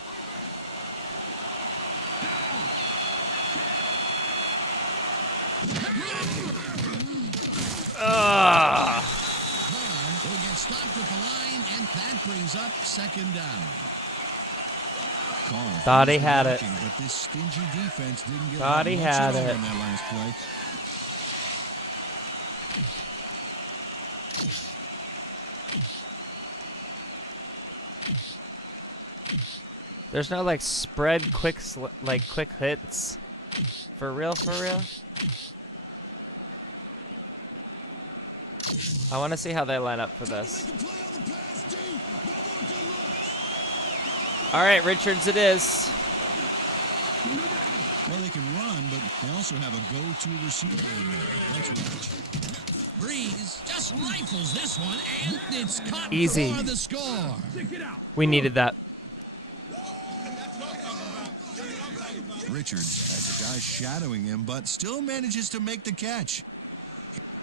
Will get stopped at the line, and that brings up second down. thought he had it. But this stingy defense didn't get Thought he much had at all it. on that last play. There's no like spread quick quick hits. For real, for real. I want to see how they line up for this. All right, Richards it is. Well, they can run, but they also have a go-to receiver in there. That's right. Breeze just rifles this one, and it's caught Easy. for the score. We needed that. Richards has a guy shadowing him, but still manages to make the catch.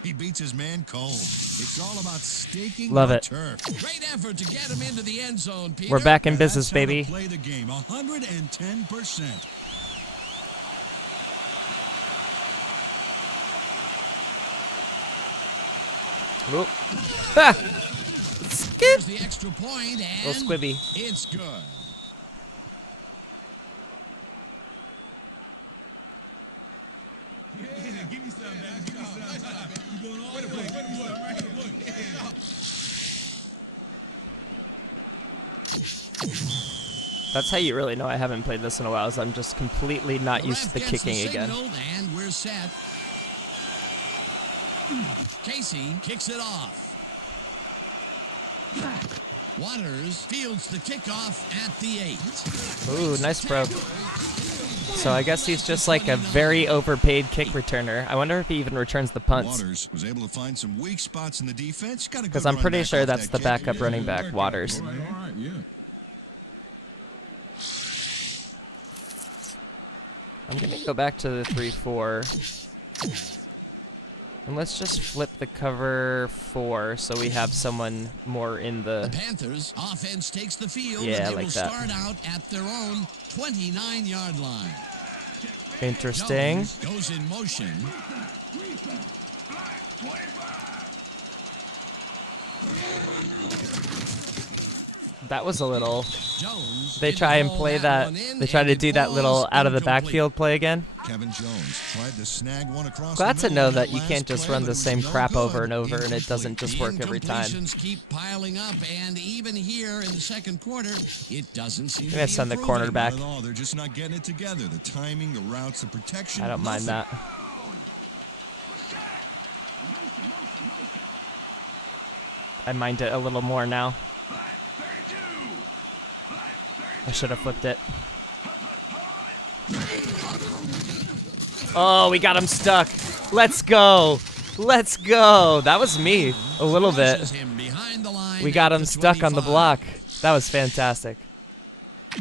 He beats his man cold. It's all about staking Love the it. turf. Great effort to get him into the end zone, Peter. We're back in And business, that's how to baby. play the game 110%. Oop. Ha! Skip. There's the extra point, and Little squibby. it's good. That's how you really know I haven't played this in a while, is I'm just completely not used to the ref gets kicking the again. signal, and we're set. Casey kicks it off. Waters fields the kickoff at the 8. Ooh, nice broke. So I guess he's just like a very overpaid kick returner. I wonder if he even returns the punts. Waters was able to find some weak spots in the defense. Because I'm pretty sure that's the backup running back, Waters. I'm going to go back to the 3-4. And let's just flip the cover 4 so we have someone more in The the... Panthers offense takes the field, Yeah, and they like will that. start out at their own 29-yard line. Interesting. Jones goes in motion. That was a little... Jones They did try and roll play that that. one in, They try and to it do that little falls out of the incomplete. backfield play again. Kevin Jones tried to snag one across Glad the to middle know on that you last can't just play, run but the it was same no crap good. over and over and it doesn't Incomplete. just work every time. Incompletions keep piling up, and even here in the second quarter, it doesn't seem to Maybe be send the improving. cornerback. Not at all. They're just not getting it together. The timing, the routes, the protection. I don't mind nothing. that. I mind it a little more now. I should have flipped it. Oh, we got him stuck. Let's go. Let's go. That was me a little bit. Pushes him behind the line We got at him the stuck on the 25. block. That was fantastic.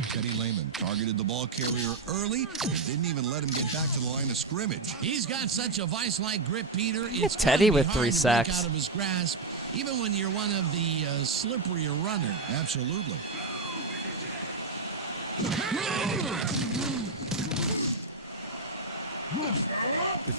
Teddy Lehman targeted the ball carrier early and didn't even let him get back to the line of scrimmage. He's got such a vice-like grip, Peter. at It's Teddy gotta be with hard 3 to break sacks. out of his grasp, even when you're one of the slipperier runners. Absolutely.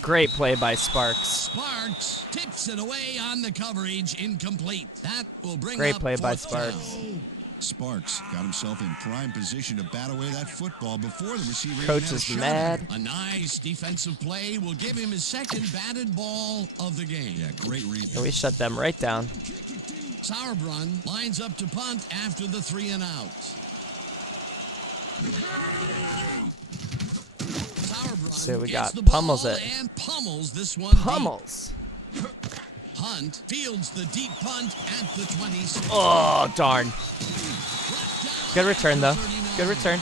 Great play by Sparks. Sparks tips it away on the coverage, incomplete. That will bring Great up play by 4th Sparks. down. Sparks got himself in prime position to bat away that football before the receiver Coach even had a is shot mad. at it. A nice defensive play will give him his second batted ball of the game. Yeah, great read. And we shut them right down. Sauerbrunn lines up to punt after the 3 and out. Sauerbrunn See what we gets got. the ball Pummels it. and pummels this one. Pummels. Deep. Hunt fields the deep punt at the 26. Oh, darn. Good return, though. Good return.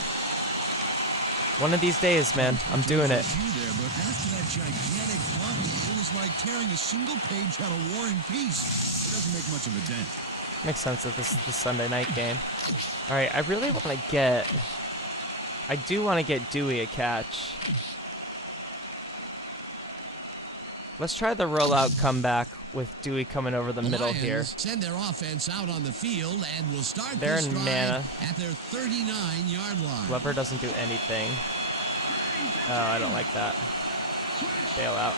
One of these days, man. I'm doing it. There, but after that gigantic punt, it was like tearing a single page out of War and Peace. It doesn't make much of a dent. Makes sense that this is the Sunday night game. All right, I really want to get... I do want to get Dewey a catch. Let's try the rollout comeback with Dewey coming over the middle Lions here. send their offense out on the field and will start They're this in drive mana. at their 39-yard line. Glover doesn't do anything. Oh, I don't like that. Bail out.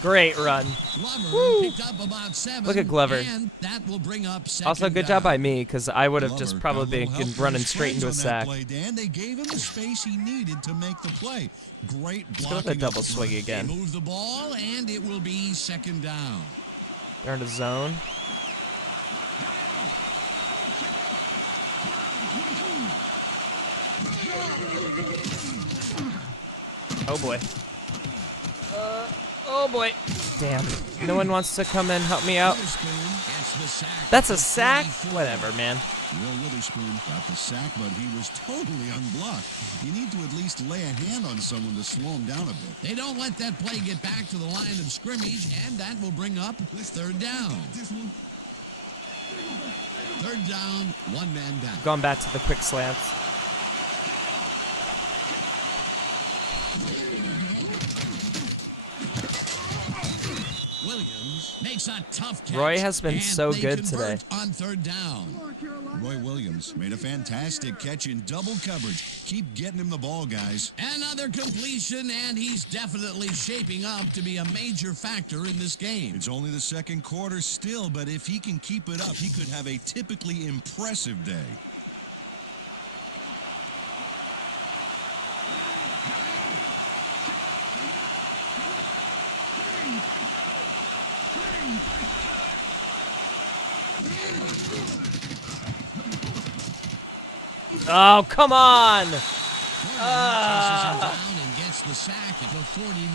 Great run. Glover picked up about 7. Look at Glover. And that will bring up Also, second good job down. by me, because I would have Glover just got a probably little help been from running his straight into a friends on that sack. play, Dan. They gave him the space he needed to make the play. Great Let's go blocking. with a up double front. swing again. They move the ball, and it will be second down. They're in a zone. Oh boy. Oh boy. Damn. No one wants to come and help me out. Witherspoon gets the sack. That's a at the sack? 24. Whatever, man. Will Witherspoon got the sack, but he was totally unblocked. You need to at least lay a hand on someone to slow him down a bit. They don't let that play get back to the line of scrimmage, and that will bring up third down. Third down, 1 man down. Going back to the quick slants. Williams makes a tough catch. Roy has been and so they good convert today. on third down. Roy Williams made a fantastic catch in double coverage. Keep getting him the ball, guys. Another completion, and he's definitely shaping up to be a major factor in this game. It's only the second quarter still, but if he can keep it up, he could have a typically impressive day. Oh, come on! Chases him down and gets the sack at the 49.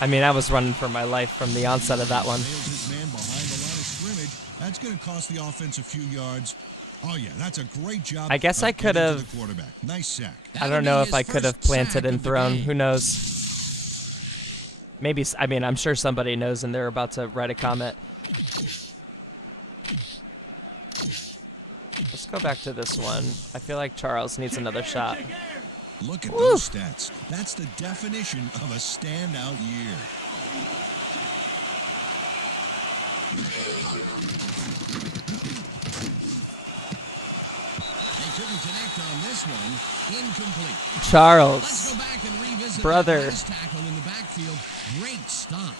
I mean, I was running for my life from the onset of that one. Nails his man behind the line of scrimmage. That's going to cost the offense a few yards. Oh, yeah, that's a great job. I guess of I could getting to have- the quarterback. Nice sack. I don't know if I could have planted and thrown. Who knows? Maybe, I mean, I'm sure somebody knows and they're about to write a comment. Let's go back to this one. I feel like Charles needs another shot. Look at those stats. That's the definition of a standout year. They couldn't connect on this one. Incomplete. Let's Charles. go back and revisit Brother. that last tackle in the backfield. Great stop.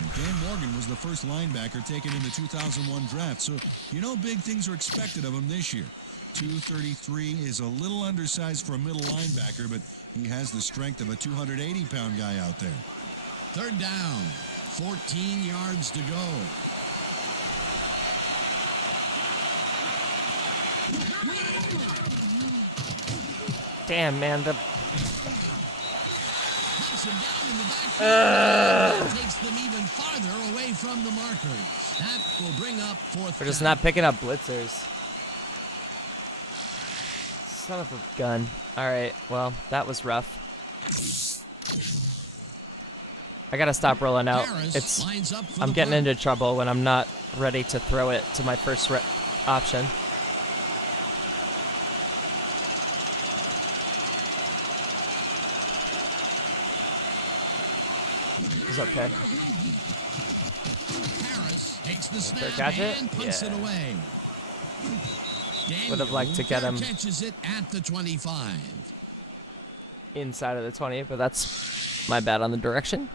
And Dan Morgan was the first linebacker taken in the 2001 draft, so you know big things are expected of him this year. 233 is a little undersized for a middle linebacker, but he has the strength of a 280-pound guy out there. Third down. 14 yards to go. Damn, man. The Knocks him down in the backfield. Takes them even farther away from the markers. That will bring up fourth We're just down. not picking up blitzers. Son of a gun. All right, well, that was rough. I gotta stop rolling out. Harris lines up for I'm the getting punt. into trouble when I'm not ready to throw it to my first option. It's okay. Harris takes the Fair snap catch it? and punts Yeah. it away. Would have liked to get him catches it at the 25. inside of the 20, but that's my bad on the direction.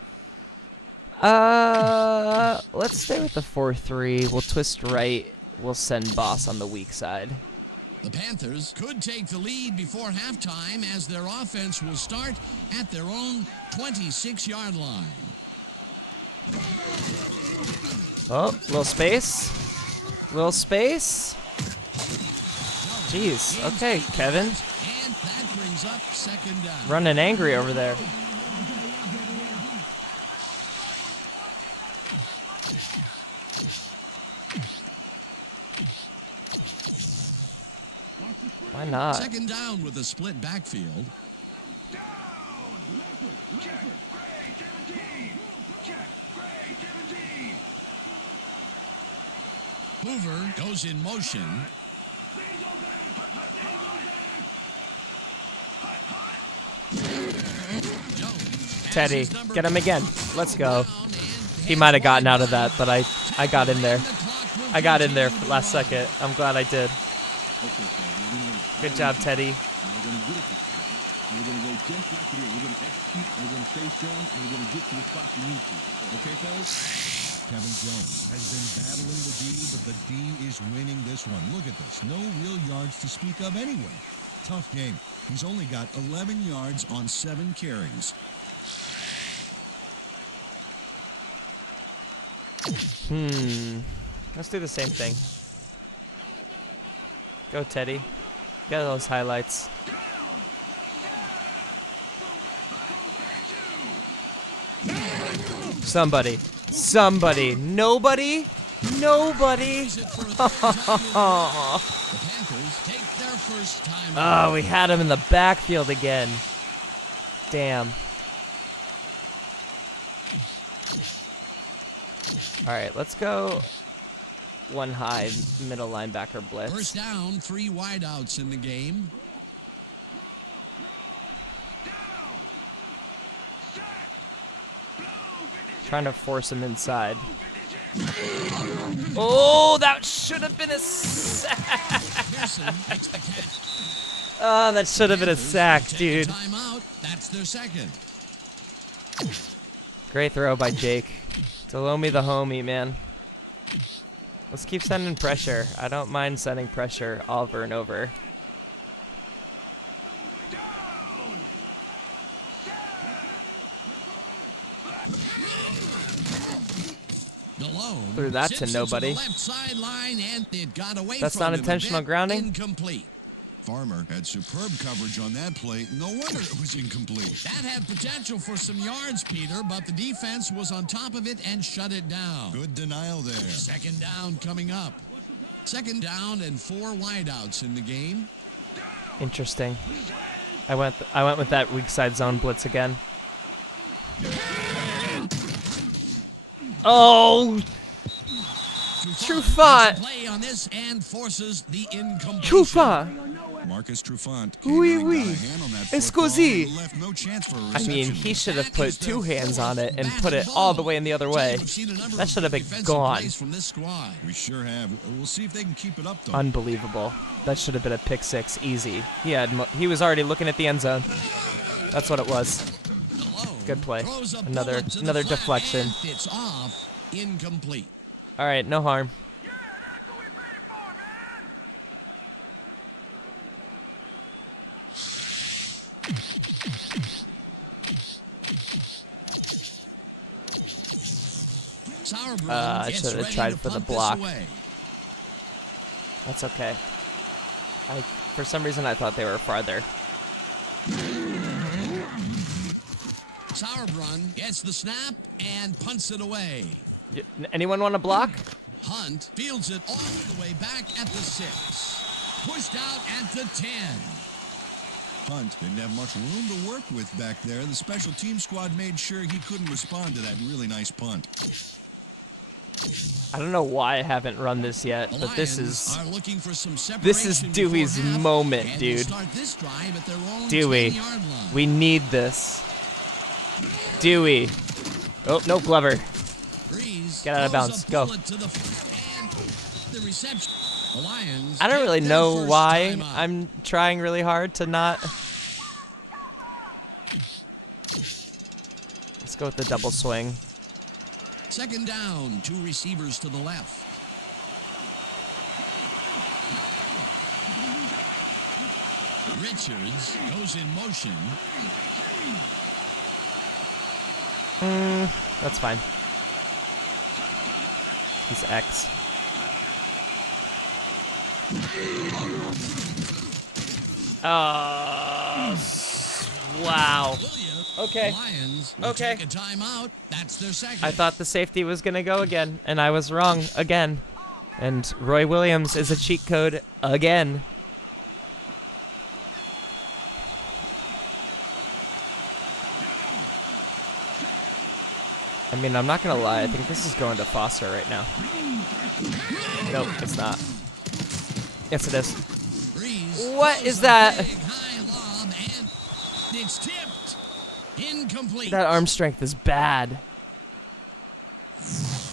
Let's stay with the 4-3. We'll twist right. We'll send Boss on the weak side. The Panthers could take the lead before halftime as their offense will start at their own 26-yard line. Oh, little space. Little space. Jeez. Okay, Kevin. And that brings up second down. Running angry over there. Why not? Second down with a split backfield. Hoover goes in motion. Teddy, get him again. Let's go. He might have gotten out of that, but I got in there. I got in there last second. I'm glad I did. Good job, Teddy. We're going to get it. We're going to go just like it is. We're going to execute, and we're going to stay strong, and we're going to get to the spot we need to. Okay, fellas? Kevin Jones has been battling the D, but the D is winning this one. Look at this. No real yards to speak of anyway. Tough game. He's only got 11 yards on 7 carries. Let's do the same thing. Go, Teddy. Get those highlights. Somebody. Somebody. Nobody? Nobody? Oh, we had him in the backfield again. Damn. All right, let's go one high middle linebacker blitz. First down, 3 wideouts in the game. Trying to force him inside. Oh, that should have been a sack. Oh, that should have been a sack, dude. Timeout. That's their second. Great throw by Jake. Delomi the homie, man. Let's keep sending pressure. I don't mind sending pressure over and over. Threw that to nobody. That's not intentional grounding. Incomplete. Farmer had superb coverage on that play. No wonder it was incomplete. That had potential for some yards, Peter, but the defense was on top of it and shut it down. Good denial there. Second down coming up. Second down and 4 wideouts in the game. Interesting. I went with that weak side zone blitz again. Oh! Trufant! Play on this and forces the incompletion. Trufant! Marcus Trufant Oui, oui. got a hand on that Excusez. football and left no chance for a I reception. mean, he should have put 2 hands on it and put it all the way in the other way. That should have been gone. From this squad. We sure have. We'll see if they can keep it up, though. Unbelievable. That should have been a pick 6, easy. He was already looking at the end zone. That's what it was. Good play. Another deflection. It's off. Incomplete. All right, no harm. I should have tried for the block. That's okay. For some reason, I thought they were farther. Sauerbrunn gets the snap and punts it away. Anyone want to block? Hunt fields it all the way back at the 6. Pushed out at the 10. Hunt didn't have much room to work with back there. The special team squad made sure he couldn't respond to that really nice punt. I don't know why I haven't run this yet, but this is separation Dewey's moment, dude. Dewey, we need this. Dewey. Oh, no, Glover. Get out of bounds. Go. The Lions I don't get really their know first why timeout. I'm trying really hard to not. Let's go with the double swing. Second down, 2 receivers to the left. Richards goes in motion. That's fine. He's X. Wow. Okay. Lions will Okay. take a timeout. That's their second. I thought the safety was going to go again, and I was wrong again. And Roy Williams is a cheat code again. I mean, I'm not going to lie. I think this is going to Foster right now. Nope, it's not. Yes, it is. Breeze What throws is a that? big high lob, and it's tipped. Incomplete. That arm strength is bad.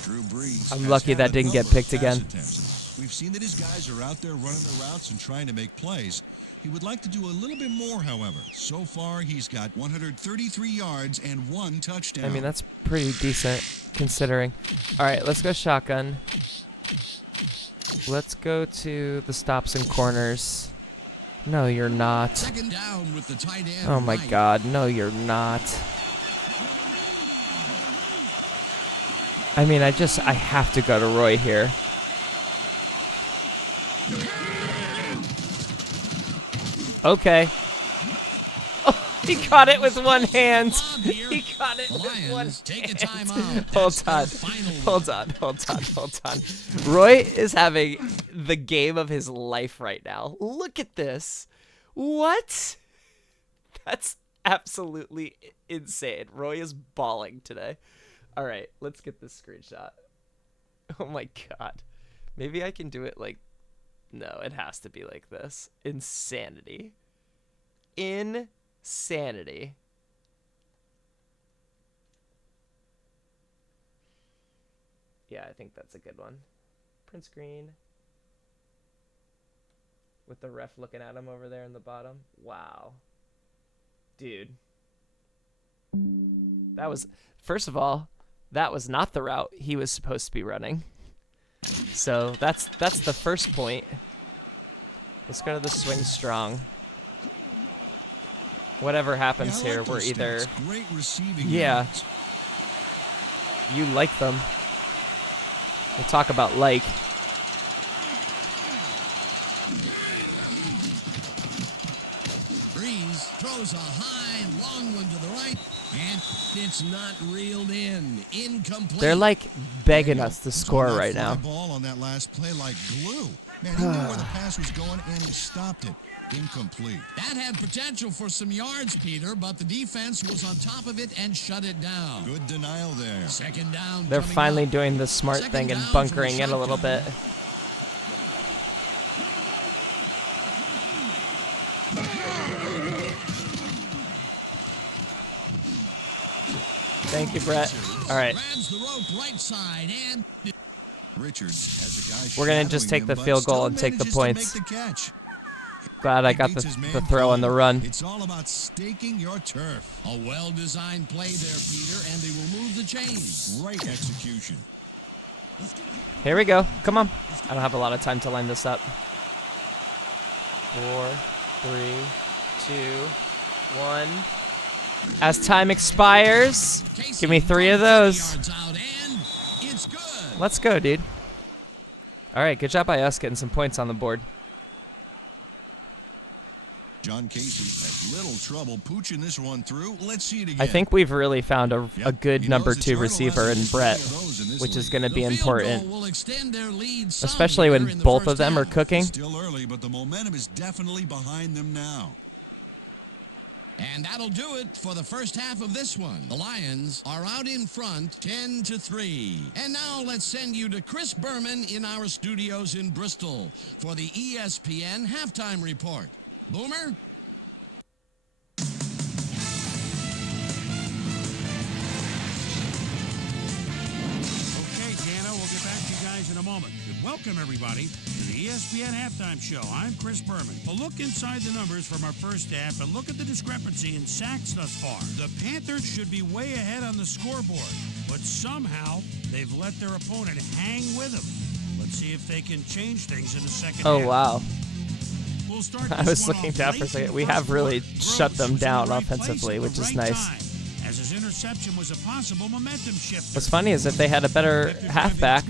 Drew Brees I'm has lucky had that a didn't get number of picked pass again. attempts. We've seen that his guys are out there running the routes and trying to make plays. He would like to do a little bit more, however. So far, he's got 133 yards and 1 touchdown. I mean, that's pretty decent considering. All right, let's go shotgun. Let's go to the stops and corners. No, you're not. Second down with the tight end. Oh my right. God, no, you're not. I mean, I have to go to Roy here. Okay. Oh, he caught it with one hand. He caught it with one Lions take a hand. timeout. Hold That's on. their final Hold on. Roy is having the game of his life right now. Look at this. What? That's absolutely insane. Roy is bawling today. All right, let's get this screenshot. Oh my God. Maybe I can do it like... No, it has to be like this. Insanity. Insanity. Yeah, I think that's a good one. Print screen. With the ref looking at him over there in the bottom. Wow. Dude. That was... First of all, that was not the route he was supposed to be running. So that's the first point. Let's go to the swing strong. Whatever happens Yeah, I here, like we're those either... stats. Great receiving Yeah. yards. You like them. We'll talk about like. Breeze throws a high, long one to the right, and it's not reeled in. Incomplete. They're like begging There you us go. to He's score on that right fly now. Ball on that last play like glue. Man, he knew where the pass was going and he stopped it. Incomplete. That had potential for some yards, Peter, but the defense was on top of it and shut it down. Good denial there. Second down. They're coming finally up. doing the smart Second thing and down from the bunkering it a little bit. shotgun. Thank you, Brett. All right. Grabs the rope right side and Richards has the guy We're gonna just shadowing take the him, but field goal still and take the manages to points. make the catch. Glad I He got beats his the man throw on the cold. run. It's all about staking your turf. a well-designed play there, Peter, and they will move the chains. Great execution. Here we go. Come on. I don't have a lot of time to line this up. 4, 3, 2, 1. As time expires, give me 3 of those. Yards out, and it's good. Let's go, dude. All right, good job by us getting some points on the board. John Casey has little trouble pooching this one through. Let's see it again. I think we've really found a Yep, good he number knows it's 2 hard to receiver last in as Brett, many of those in this which is league. going to The be field goal important, will extend their lead some especially here when in the both of first them are half. cooking. Still early, but the momentum is definitely behind them now. And that'll do it for the first half of this one. The Lions are out in front 10-3. And now let's send you to Chris Berman in our studios in Bristol for the ESPN halftime report. Boomer? Okay, Dana, we'll get back to you guys in a moment. Welcome, everybody, to the ESPN Halftime Show. I'm Chris Berman. A look inside the numbers from our first half and look at the discrepancy in sacks thus far. The Panthers should be way ahead on the scoreboard, but somehow they've let their opponent hang with them. Let's see if they can change things in the second half. Oh, wow. We'll start I was looking down for a second. We have really shut them down offensively, which is nice. As his interception was a possible momentum shifter. What's funny is if they had a better halfback,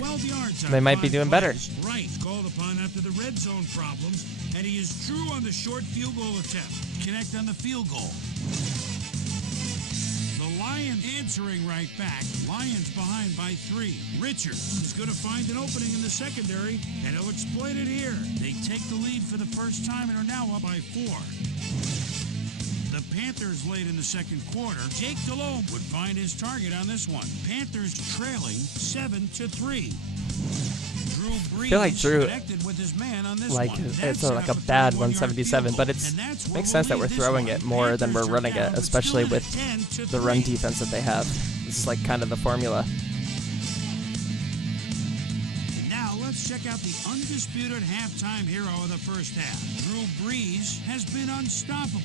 they might be doing better. Right, called upon after the red zone problems, and he is true on the short field goal attempt. Connect on the field goal. The Lions answering right back. Lions behind by 3. Richard is going to find an opening in the secondary, and he'll exploit it here. They take the lead for the first time and are now up by 4. The Panthers late in the second quarter. Jake Delhomme would find his target on this one. Panthers trailing 7-3. Drew Brees I feel like Drew, connected with his man on this like, one. it's like a bad 177, but it makes sense that we're throwing it more than we're running it, especially with the run defense that they have. This is like kind of the formula. Now let's check out the undisputed halftime hero of the first half. Drew Brees has been unstoppable.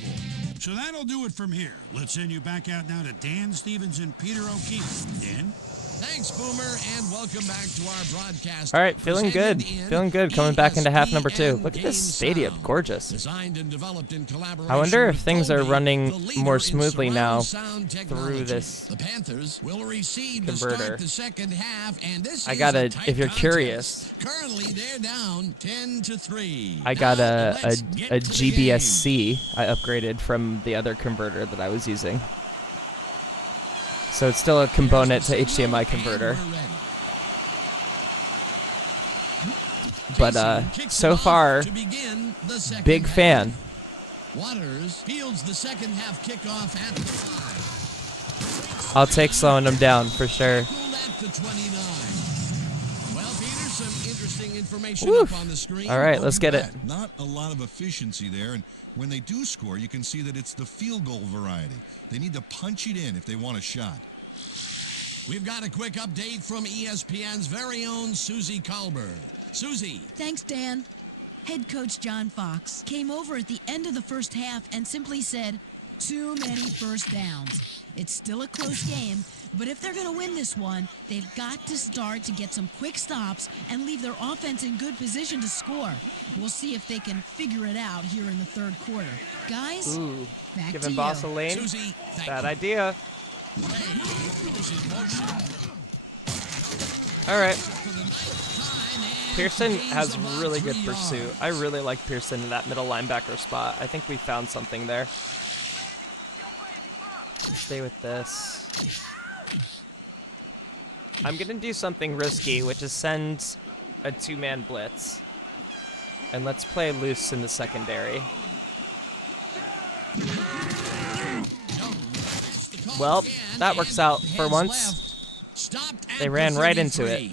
So that'll do it from here. Let's send you back out now to Dan Stevens and Peter O'Keefe. Dan? Thanks, Boomer, and welcome back to our broadcast. All right, feeling good. Feeling good coming back into half number 2. Look at this stadium. Gorgeous. Designed and developed in collaboration I wonder if with things are Dolby, running the leader more in smoothly now surround sound through technology. this The Panthers will receive to converter. start the second half, and this I is got a a, tight if you're contest. curious, Currently, they're down 10-3. I got Now, a let's get to the GBSC. I upgraded from the other converter that I was using. So it's still a component to HDMI converter. But so far, big fan. Waters fields the second half kickoff at the 5. I'll take slowing them down for sure. At the 29. Well, Peter, some interesting information Woof. up on the screen. All right, let's get it. Not a lot of efficiency there, and when they do score, you can see that it's the field goal variety. They need to punch it in if they want a shot. We've got a quick update from ESPN's very own Susie Colbert. Susie. Thanks, Dan. Head coach John Fox came over at the end of the first half and simply said, too many first downs. It's still a close game, but if they're going to win this one, they've got to start to get some quick stops and leave their offense in good position to score. We'll see if they can figure it out here in the third quarter. Guys, Ooh, back giving to boss you. a lane. Susie, thank Bad you. idea. All right. Pearson has really good pursuit. I really like Pearson in that middle linebacker spot. I think we found something there. Stay with this. I'm going to do something risky, which is send a 2-man blitz. And let's play loose in the secondary. Well, that works out for once. They ran right into it.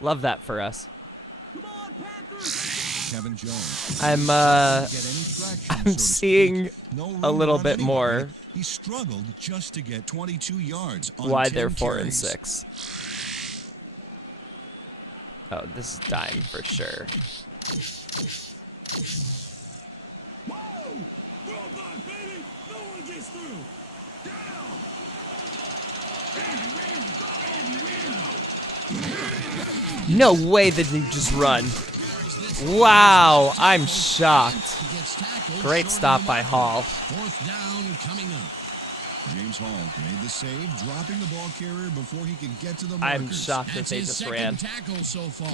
Love that for us. Kevin Jones. I'm seeing a little bit more He struggled just to get 22 yards on why 10 they're 4 and carries. 6. Oh, this is dime for sure. No way that he just run. Wow, I'm shocked. Great stop by Hall. Fourth down coming up. James Hall made the save, dropping the ball carrier before he could get to the I'm markers. shocked that That's they his just second ran. tackle so far.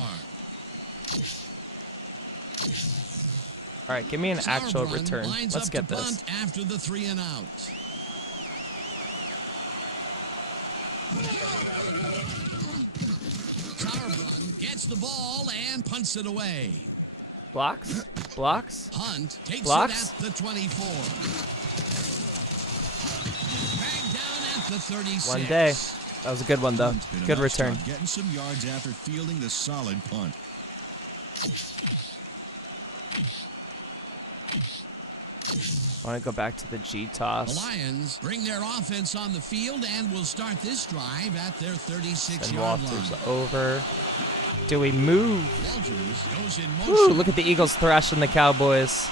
All right, give me an actual Sauerbrunn return. lines Let's up get to this. punt after the 3 and out. Sauerbrunn gets the ball and punts it away. Blocks? Blocks? Hunt takes Blocks? it at the 24. Dragged down at the 36. One day. That was a good one, though. Hunt's been Good an return. upstart, getting some yards after fielding the solid punt. I want to go back to the G The toss. Lions bring their offense on the field and will start this drive at their 36-yard And Walters line. over. Do we move? Walters goes in Ooh, motion. look at the Eagles thrashing the Cowboys.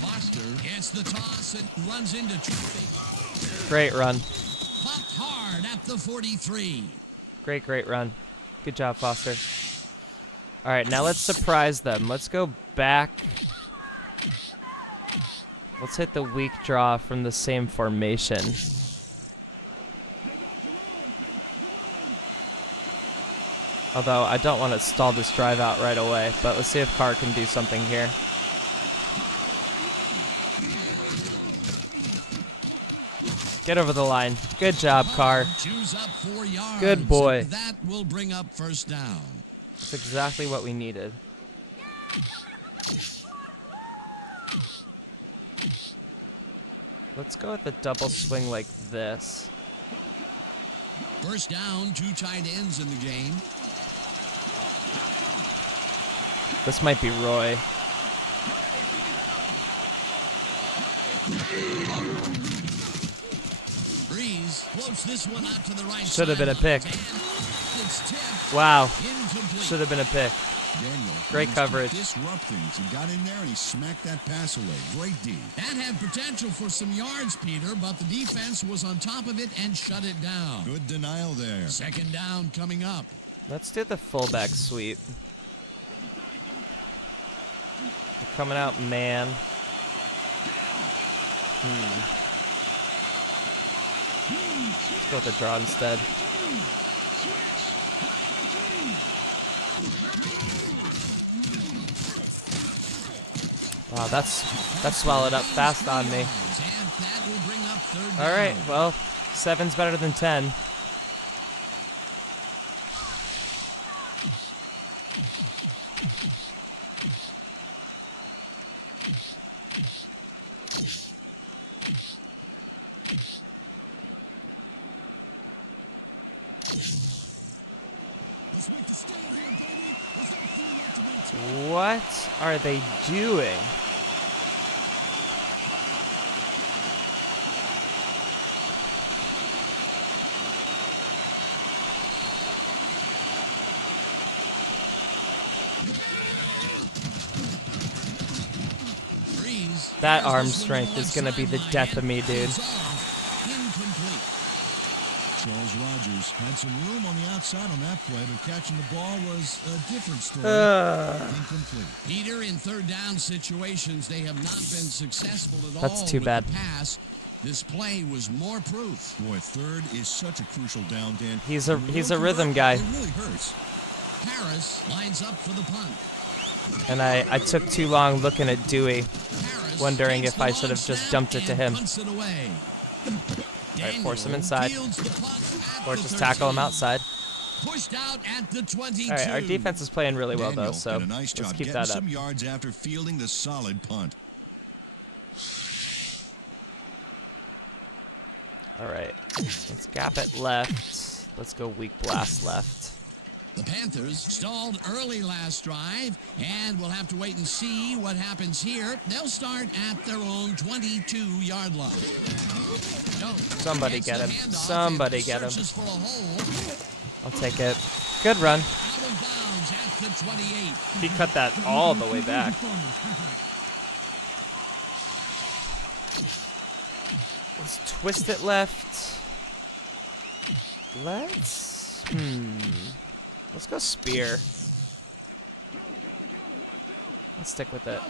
Foster gets the toss and runs into traffic. Great run. Popped hard at the 43. Great run. Good job, Foster. All right, now let's surprise them. Let's go back. Let's hit the weak draw from the same formation. Although I don't want to stall this drive out right away, but let's see if Carr can do something here. Get over the line. Good job, Carr. Chews up 4 yards. Good boy. That will bring up first down. That's exactly what we needed. Let's go with the double swing like this. First down, 2 tight ends in the game. This might be Roy. Breeze floats this one out to the right. Should have been a pick. It's tipped. Wow. Incomplete. Should have been a pick. Daniel. Great he coverage. disrupt things. He got in there and he smacked that pass away. Great D. That had potential for some yards, Peter, but the defense was on top of it and shut it down. Good denial there. Second down coming up. Let's do the fullback sweep. They're coming out, man. Let's go with the draw instead. Wow, that swallowed up fast on me. And that will bring up third All right, down. well, 7's better than 10. What are they doing? Breeze That fires arm this one strength to is the gonna be the sideline death of me, and dude. is off. Incomplete. Charles Rogers had some room on the outside on that play, but catching the ball was a different story. Incomplete. Peter, in third down situations, they have not been successful at all. That's too with bad. The pass. This play was more proof. Boy, third is such a crucial down, Dan. He's a When you don't rhythm convert, guy. It really hurts. Harris lines up for the punt. And I took too long looking at Dewey, Harris wondering takes if the I long should have just snap dumped it to and him. punts it away. Right, force him Daniel inside. fields the punt at Or the just tackle him 13. outside. Pushed out at the 22. All right, our defense is playing really well, Daniel though, so did a nice let's job keep getting that up. some yards after fielding the solid punt. All right, let's gap it left. Let's go weak blast left. The Panthers stalled early last drive, and we'll have to wait and see what happens here. They'll start at their own 22-yard line. Somebody Gets get the him. handoff Somebody and get him. searches for a hole. I'll take it. Good run. Out of bounds at the 28. He cut that all the way back. Let's twist it left. Let's go spear. Let's stick with it.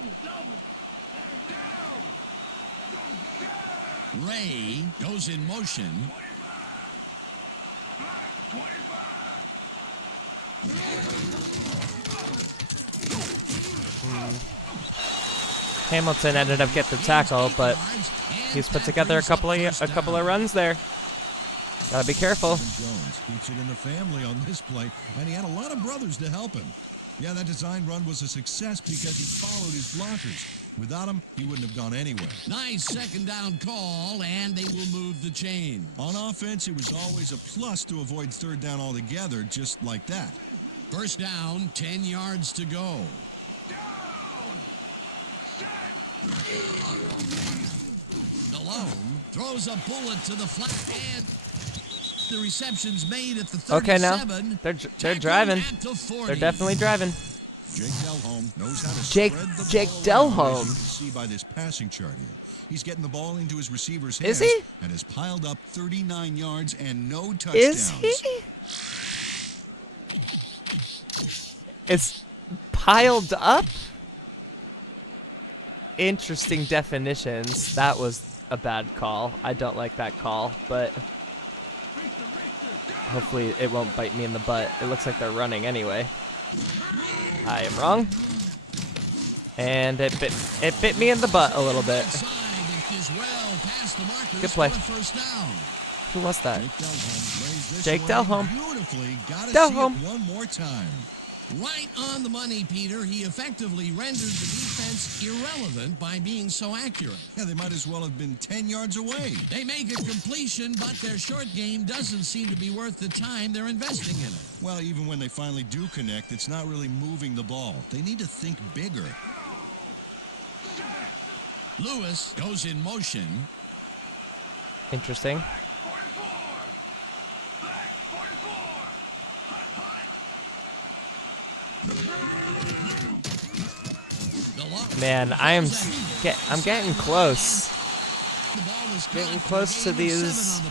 Ray goes in motion. Hamilton ended up getting the tackle, but he's put together a couple of runs there. Gotta be careful. Jones keeps it in the family on this play, and he had a lot of brothers to help him. Yeah, that design run was a success because he followed his blockers. Without him, he wouldn't have gone anywhere. Nice second down call, and they will move the chain. On offense, it was always a plus to avoid third down altogether, just like that. First down, 10 yards to go. Malone throws a bullet to the flat, and the reception's made at the 37. Okay, now they're driving. At the 40. They're definitely driving. Jake Delhomme knows how to Jake spread the Delhomme. ball around, as you can see by this passing chart here. He's getting the ball into his receiver's hands. Is he? And has piled up 39 yards and no touchdowns. Is he? It's piled up? Interesting definitions. That was a bad call. I don't like that call, but hopefully it won't bite me in the butt. It looks like they're running anyway. I am wrong. And it bit me in the butt a little bit. Good play. Who was that? Jake Delhomme. Delhomme. One more time. Right on the money, Peter. He effectively rendered the defense irrelevant by being so accurate. Yeah, they might as well have been 10 yards away. They make a completion, but their short game doesn't seem to be worth the time they're investing in it. Well, even when they finally do connect, it's not really moving the ball. They need to think bigger. Lewis goes in motion. Interesting. Man, I'm getting close. Getting close to these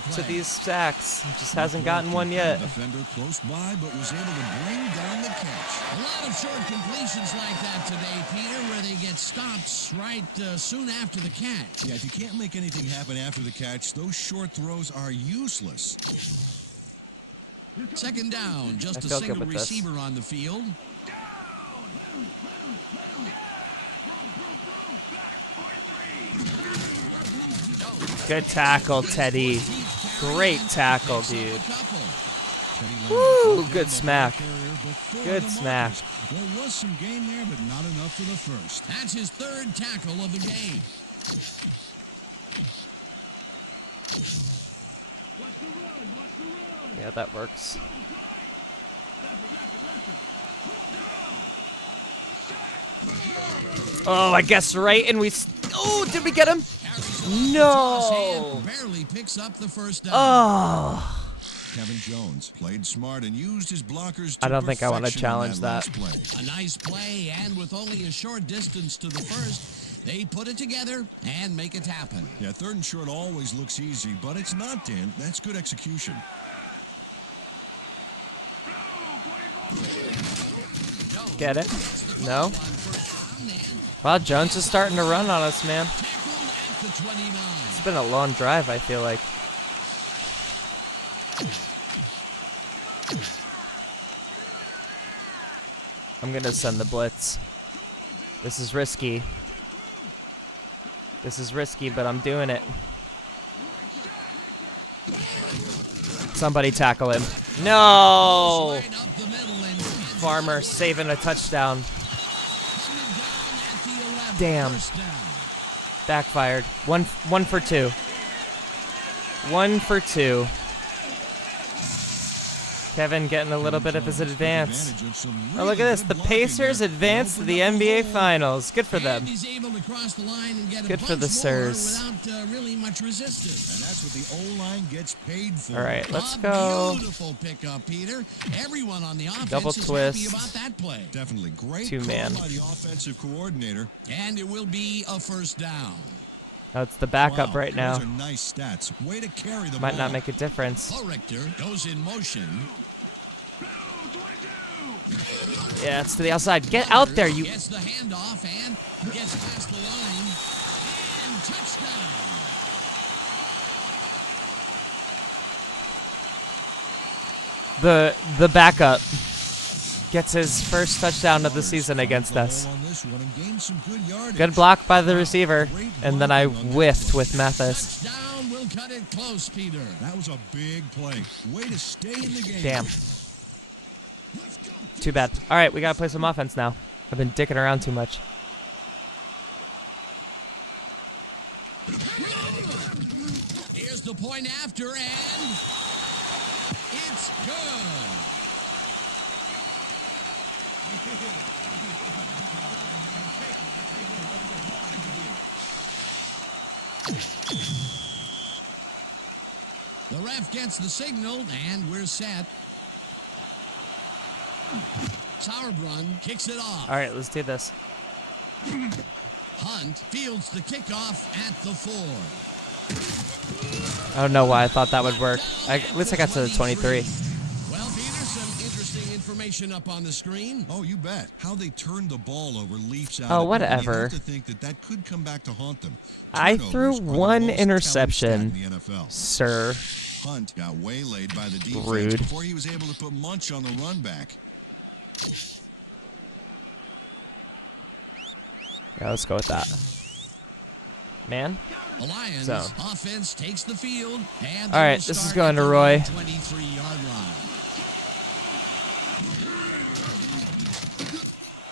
sacks. Just hasn't gotten one yet. Defender close by, but was able to bring down the catch. A lot of short completions like that today, Peter, where they get stopped right soon after the catch. Yeah, if you can't make anything happen after the catch, those short throws are useless. Second down, just a feel good single with this. receiver on the field. Good tackle, Teddy. Great tackle, dude. Woo, good smack. Good smack. There was some gain there, but not enough for the first. That's his third tackle of the game. Yeah, that works. Oh, I guess right, and we... Oh, did we get him? No. Barely picks up the first down. Oh. Kevin Jones played smart and used his blockers to I don't think I want to perfection on challenge that. last play. A nice play, and with only a short distance to the first, they put it together and make it happen. Yeah, third and short always looks easy, but it's not, Dan. That's good execution. Get it? No? Wow, Jones is starting to run on us, man. It's been a long drive, I feel like. I'm gonna send the blitz. This is risky. This is risky, but I'm doing it. Somebody tackle him. No! Farmer saving a touchdown. Damn. Backfired. One for two. 1 for 2. Kevin getting a little bit of his advance. Oh, look at this. The Pacers advanced to the NBA Finals. Good for them. Good for the Sirs. Really much resistance. And that's what the O-line gets paid for. All right, let's go. Beautiful pickup, Peter. Everyone on the offense Double is twist. happy about that play. Definitely great Two-man. call by the offensive coordinator. And it will be a first down. Oh, it's the backup Wow, right now. Those are nice stats. Way to carry the Might ball. not make a difference. Richter goes in motion. Yeah, it's to the outside. Get out there, you. Gets the handoff and gets past the line. And touchdown. The backup gets his first touchdown of the season against us. Good block by the receiver, and then I whiffed with Mathis. Touchdown will cut it close, Peter. That was a big play. Way to stay in the game. Damn. Too bad. All right, we got to play some offense now. I've been dicking around too much. Here's the point after, and it's good. The ref gets the signal, and we're set. Sauerbrunn kicks it off. All right, let's do this. Hunt fields the kickoff at the 4. I don't know why I thought that would work. At least I got to the 23. Well, Peter, some interesting information up on the screen. Oh, you bet. How they turned the ball over leaps out. Oh, at me. whatever. You have to think that could come back to haunt them. I Turnovers threw are the one most interception, telling stat in the NFL. sir. Hunt got waylaid by the defense Rude. before he was able to put Munch on the run back. Yeah, let's go with that. Man. The Lions So. offense takes the field. And All right, they will this is start going at to the Roy. 23-yard line.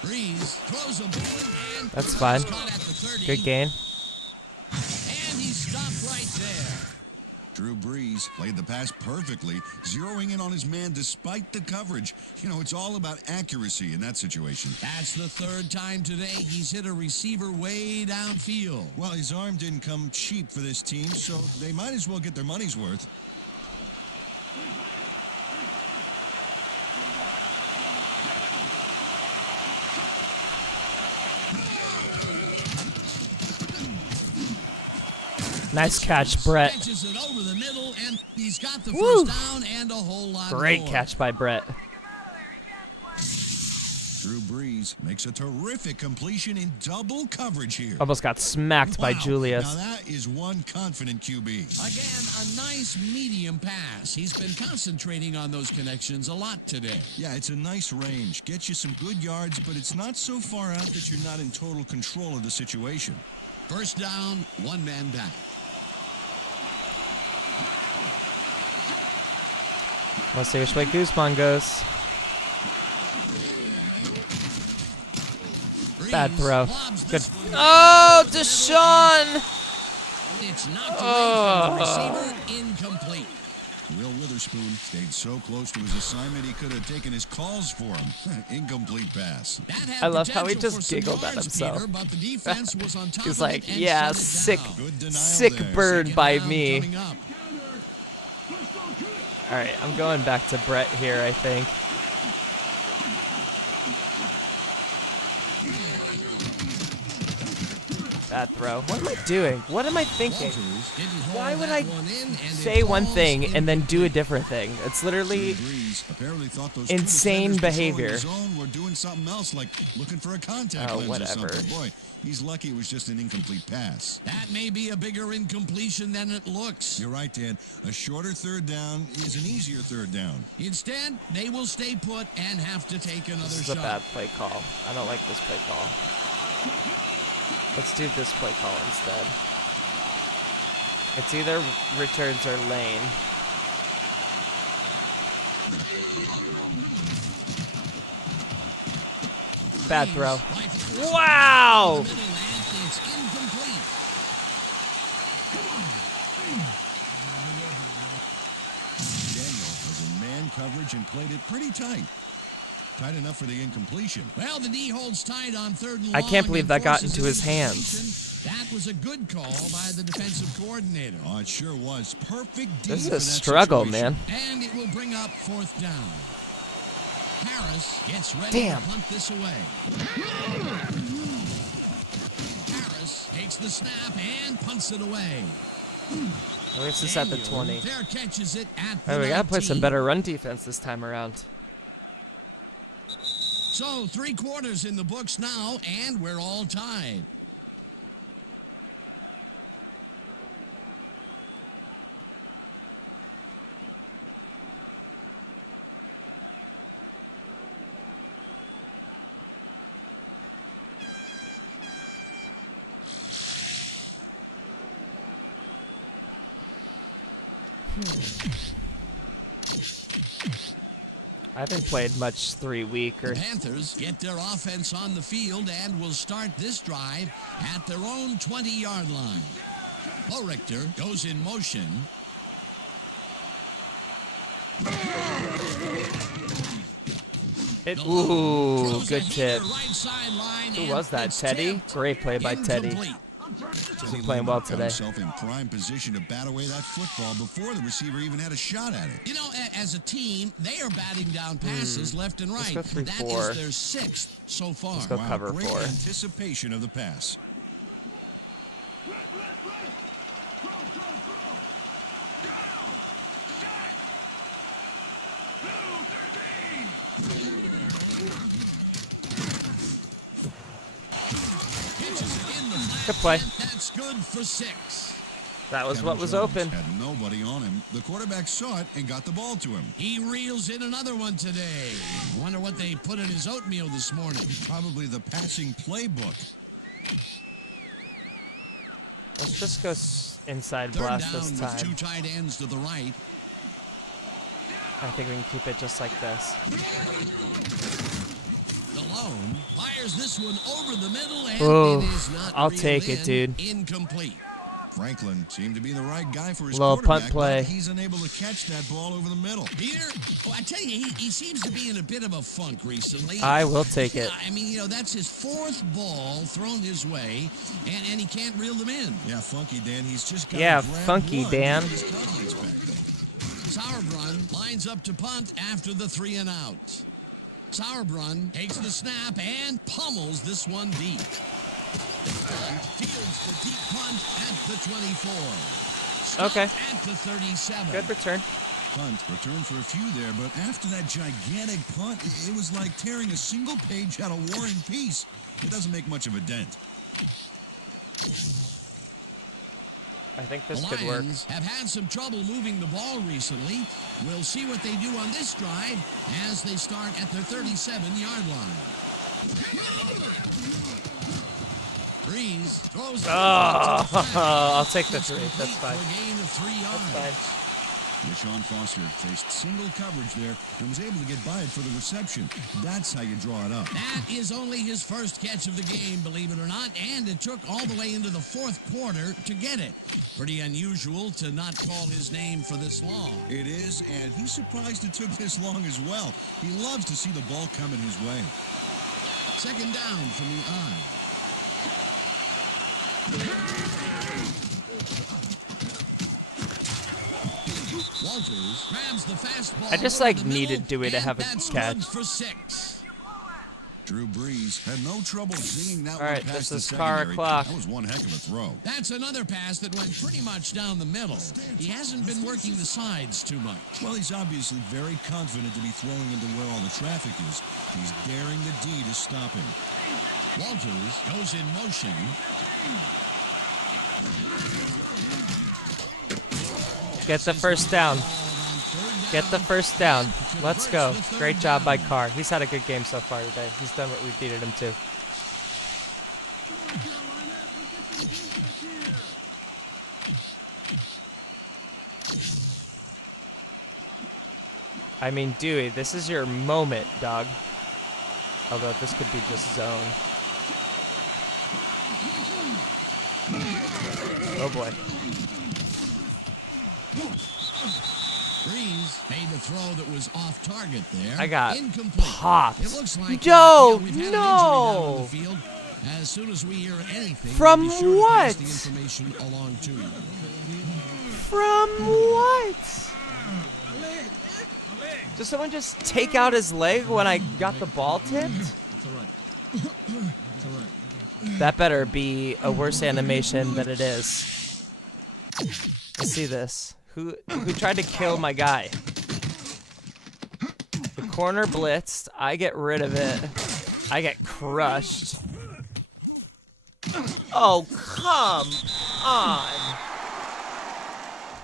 Breeze throws a ball and That's fine. caught at the 30. Good gain. And he stopped right there. Drew Brees played the pass perfectly, zeroing in on his man despite the coverage. You know, it's all about accuracy in that situation. That's the 3rd time today he's hit a receiver way downfield. Well, his arm didn't come cheap for this team, so they might as well get their money's worth. Nice catch, Brett. Catches it over the middle, and he's got the Woo. first down and a whole lot Great more. catch by Brett. Drew Brees makes a terrific completion in double coverage here. Almost got smacked by Wow. Julius. Now that is one confident QB. Again, a nice medium pass. He's been concentrating on those connections a lot today. Yeah, it's a nice range. Gets you some good yards, but it's not so far out that you're not in total control of the situation. First down, one man down. Let's see which way Guzman goes. Bad throw. Good. Oh, Deshaun! It's knocked away from the receiver, incomplete. Will Witherspoon stayed so close to his assignment he could have taken his calls for him. Incomplete pass. That had I love how he potential just for some giggled at yards, himself. Peter, but the defense was on top He's of like, it and yeah, shut it sick, down. Good denial sick there. bird Second by down me. coming up. All right, I'm going back to Brett here, I think. Bad throw. What am I doing? What am I thinking? Walters didn't hold Why would that I one in, and say it one falls thing and then do a incomplete. different thing? It's literally Brees apparently thought those insane two defenders patrolling behavior. the zone were doing something else, like looking for a contact Oh, lens whatever. or something. Boy, he's lucky it was just an incomplete pass. That may be a bigger incompletion than it looks. You're right, Dan. A shorter third down is an easier third down. Instead, they will stay put and have to take another This is a shot. bad play call. I don't like this play call. Let's do this play call instead. It's either Richards or Lane. Bad throw. Wow! It's incomplete. Daniel was in man coverage and played it pretty tight. Tight enough for the incompletion. Well, the D holds tight on 3rd and I long can't believe and that got forces into an his hands. incompletion. That was a good call by the defensive coordinator. Oh, it sure was. Perfect D This is for a that struggle, situation. man. And it will bring up 4th down. Harris gets ready Damn. to punt this away. Harris takes the snap and punts it away. At least it's at the Daniel 20. Fair catches it at the Hey, we gotta play some 19. better run defense this time around. So 3 quarters in the books now, and we're all tied. I haven't played much 3 week or The Panthers get their offense on the field and will start this drive at their own 20-yard line. Richter goes in motion. Ooh, Throws good a tip. heater right sideline, Who and was that, it's Teddy? tipped. Great play by Teddy. Incomplete. He's playing well today. Himself in prime position to bat away that football before the receiver even had a shot at it. You know, as a team, they are batting down passes left and right. Let's go 3-4. That is their 6th so far. Let's go cover Great 4. anticipation of the pass. Good play. That's good for 6. That was what was Jones open. Had nobody on him. The quarterback saw it and got the ball to him. He reels in another one today. Wonder what they put in his oatmeal this morning. Probably the passing playbook. Let's just go inside Third blast down this with time. 2 tight ends to the right. I think we can keep it just like this. Malone fires this one over the middle, and Ooh, it is not I'll reeled take it, in. dude. Incomplete. Franklin seemed to be the right guy for his Little quarterback, punt play. but he's unable to catch that ball over the middle. Peter, I tell you, he seems to be in a bit of a funk recently. I will take it. I mean, that's his 4th ball thrown his way, and he can't reel them in. Yeah, Funky Dan, he's just got Yeah, Funky Dan. Sauerbrunn lines up to punt after the 3 and out. Sauerbrunn takes the snap and pummels this one deep. Fields the deep punt at the 24. Stopped Okay. at the 37. Good return. Punt, return for a few there, but after that gigantic punt, it was like tearing a single page out of War and Peace. It doesn't make much of a dent. I think this The could work. Lions have had some trouble moving the ball recently. We'll see what they do on this drive as they start at their 37-yard line. Breeze throws the ball to the flat. I'll take the It's 3. complete That's fine. for a gain of 3 yards. That's fine. Deshaun Foster faced single coverage there and was able to get by it for the reception. That's how you draw it up. That is only his first catch of the game, believe it or not, and it took all the way into the 4th quarter to get it. Pretty unusual to not call his name for this long. It is, and he's surprised it took this long as well. He loves to see the ball coming his way. 2nd down from the eye. Walters grabs the fastball. I just, over like, the middle, needed Dewey to and have a that's catch. good for 6. Drew Brees had no trouble seeing that All one right, past this the is car secondary. o'clock. That was one heck of a throw. That's another pass that went pretty much down the middle. He hasn't been working the sides too much. Well, he's obviously very confident to be throwing into where all the traffic is. He's daring the D to stop him. Walters goes in motion. Get the first down. Get the first down. Let's go. Great job by Carr. He's had a good game so far today. He's done what we needed him to. I mean, Dewey, this is your moment, dog. Although this could be just zone. Oh boy. Breeze made the throw that was off target there. I got incomplete. popped. It looks like No, we've had an no. injury down on the field. As soon as we hear anything, From we'll be sure to what? pass the information along to you. From what? Did someone just take out his leg when I got the ball tipped? That better be a worse animation than it is. Let's see this. Who tried to kill my guy? The corner blitzed. I get rid of it. I get crushed. Oh, come on.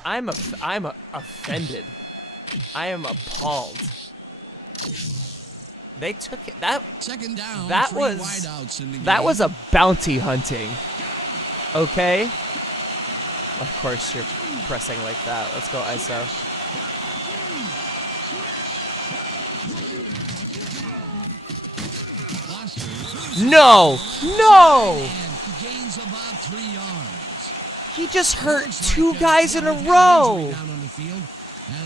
I'm offended. I am appalled. They took it. Second down. That three was wideouts in the that game. was a bounty hunting. Okay. Of course you're pressing like that. Let's go ISO. No! No! And he gains about 3 yards. He just hurt Looks two like, guys in a we've had an row. injury down on the field.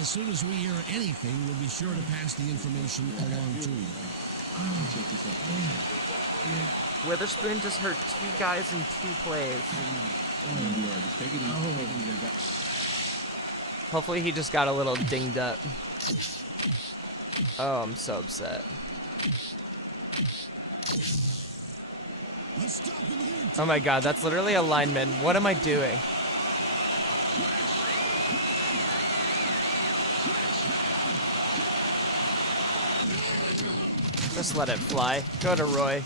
As soon as we hear anything, we'll be sure to pass the information along to you. Witherspoon just hurt 2 guys in 2 plays. Hopefully he just got a little dinged up. Oh, I'm so upset. Oh my god, that's literally a lineman. What am I doing? Just let it fly. Go to Roy.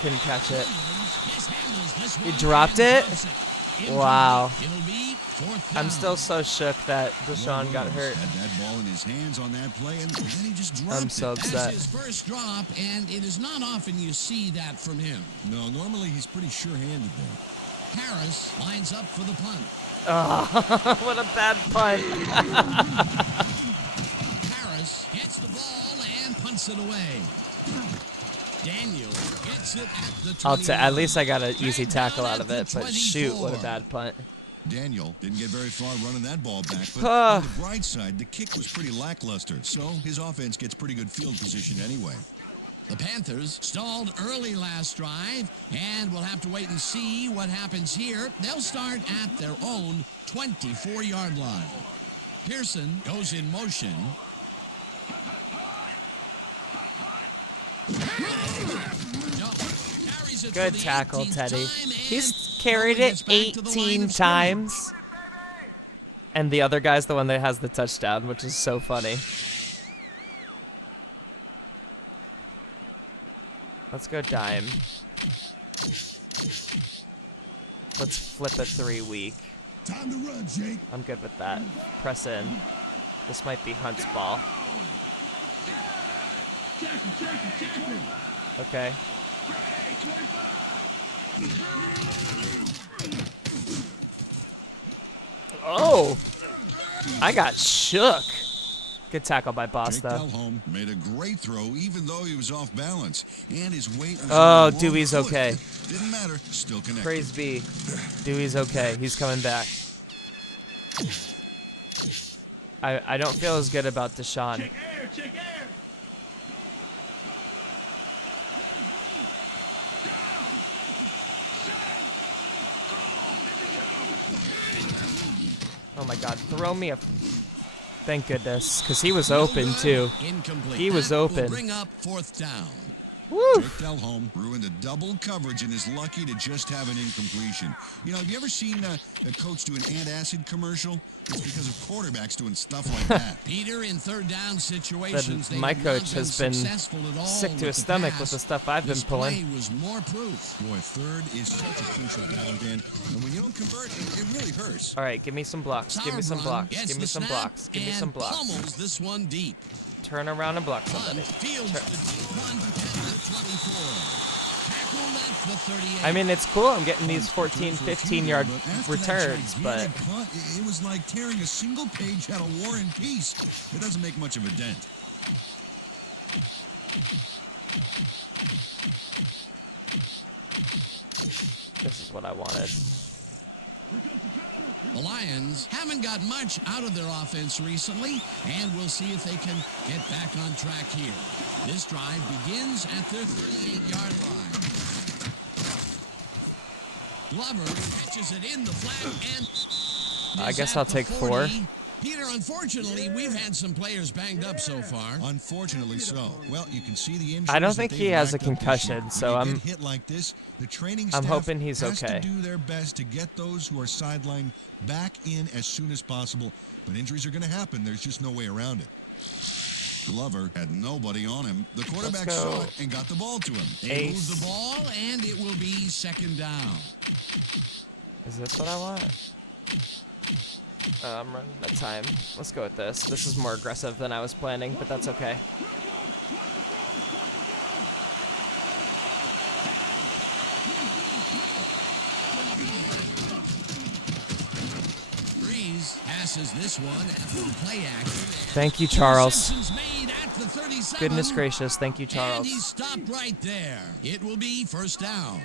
Couldn't catch it. He dropped it? Wow. I'm still so shook that Deshaun got hurt. Had that ball in his hands on that play, and then he just dropped I'm so That's upset. his first drop, and it is not often you see that from him. No, normally he's pretty sure-handed there. Harris lines up for the punt. Oh, what a bad punt. Harris gets the ball and punts it away. Daniel gets it at the 21. At least I got an easy tackle out of it, but shoot, what a bad punt. Daniel didn't get very far running that ball back, but on the bright side, the kick was pretty lackluster, so his offense gets pretty good field position anyway. The Panthers stalled early last drive, and we'll have to wait and see what happens here. They'll start at their own 24-yard line. Pearson goes in motion. Good tackle, Teddy. He's carried it 18 times. And the other guy's the one that has the touchdown, which is so funny. Let's go dime. Let's flip a 3 week. Time to run, Jake. I'm good with that. Press in. This might be Hunt's ball. Okay. Oh! I got shook. Good tackle by Boss, Jake though. Delhomme made a great throw, even though he was off balance, and his weight was Oh, on the Dewey's wrong foot. okay. Didn't matter. Still connected. Praise be. Dewey's okay. He's coming back. I don't feel as good about Deshaun. Check air. Oh my god, throw me a... Thank goodness, because he was open too. Incomplete. He was That will open. Bring up 4th down. Woo! Jake Delhomme ruined a double coverage and is lucky to just have an incompletion. You know, have you ever seen a coach do an antacid commercial? It's because of quarterbacks doing stuff like that. Peter, in 3rd down situations, My they have not coach has been successful at all sick to with his the stomach pass. with the stuff I've been This pulling. play was more proof. Boy, 3rd is such a crucial down, Dan. And when you don't convert, it really hurts. All right, give me some blocks. Give me some Sauerbrunn blocks. gets Give me the some snap blocks. Give me some and blocks. pummels this one deep. Turn around and block somebody. Hunt fields the deep punt at the 24. Tackled at the 38. I mean, it's cool I'm getting these 14, 15-yard But after returns, that but... gigantic punt, it was like tearing a single page out of War and Peace. It doesn't make much of a dent. This is what I wanted. The Lions haven't got much out of their offense recently, and we'll see if they can get back on track here. This drive begins at their 38-yard line. Glover catches it in the flat and I is guess at I'll the take 4. 40. Peter, unfortunately, we've had some players banged up so far. Unfortunately so. Well, you can see the injuries I don't that think they've he has a racked up this concussion, year. so When you I'm- get hit like this, the training I'm staff hoping he's has okay. to do their best to get those who are sidelined back in as soon as possible. But injuries are going to happen. There's just no way around it. Glover had nobody on him. The quarterback go. saw it and got the ball to him. They Ace. move the ball, and it will be 2nd down. Is this what I want? I'm running out of time. Let's go with this. This is more aggressive than I was planning, but that's okay. Breeze passes this one after the play action. Thank you, Charles. Interceptions made at the 37. Goodness gracious. Thank you, And Charles. he stopped right there. It will be 1st down.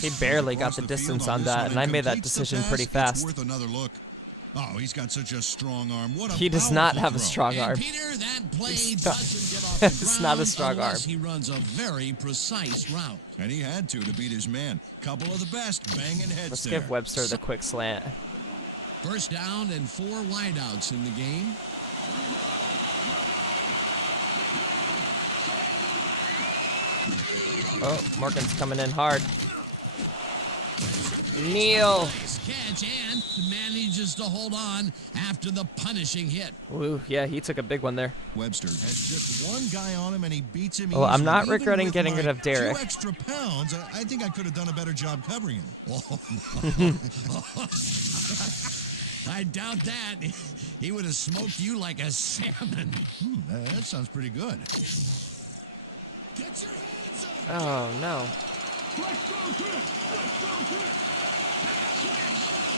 He barely got Across the field distance on this that, one and I made that completes the decision pass. pretty It's fast. worth another look. Oh, he's got such a strong arm. What a He does not powerful have a throw. strong And arm. Peter, that play It's doesn't get off the it's ground not a strong unless arm. he runs a very precise route. And he had to beat his man. Couple of the best banging heads Let's there. give Webster the quick slant. First down and 4 wideouts in the game. Oh, Morgan's coming in hard. Neal. Nice catch and manages to hold on after the punishing hit. Ooh, yeah, he took a big one there. Webster has just one guy on him, and he beats him. Oh, I'm easily. not Even regretting with getting my rid of Derek. 2 extra pounds, I think I could have done a better job covering him. I doubt that. He would have smoked you like a salmon. That sounds pretty good. Get your hands up. Oh, no.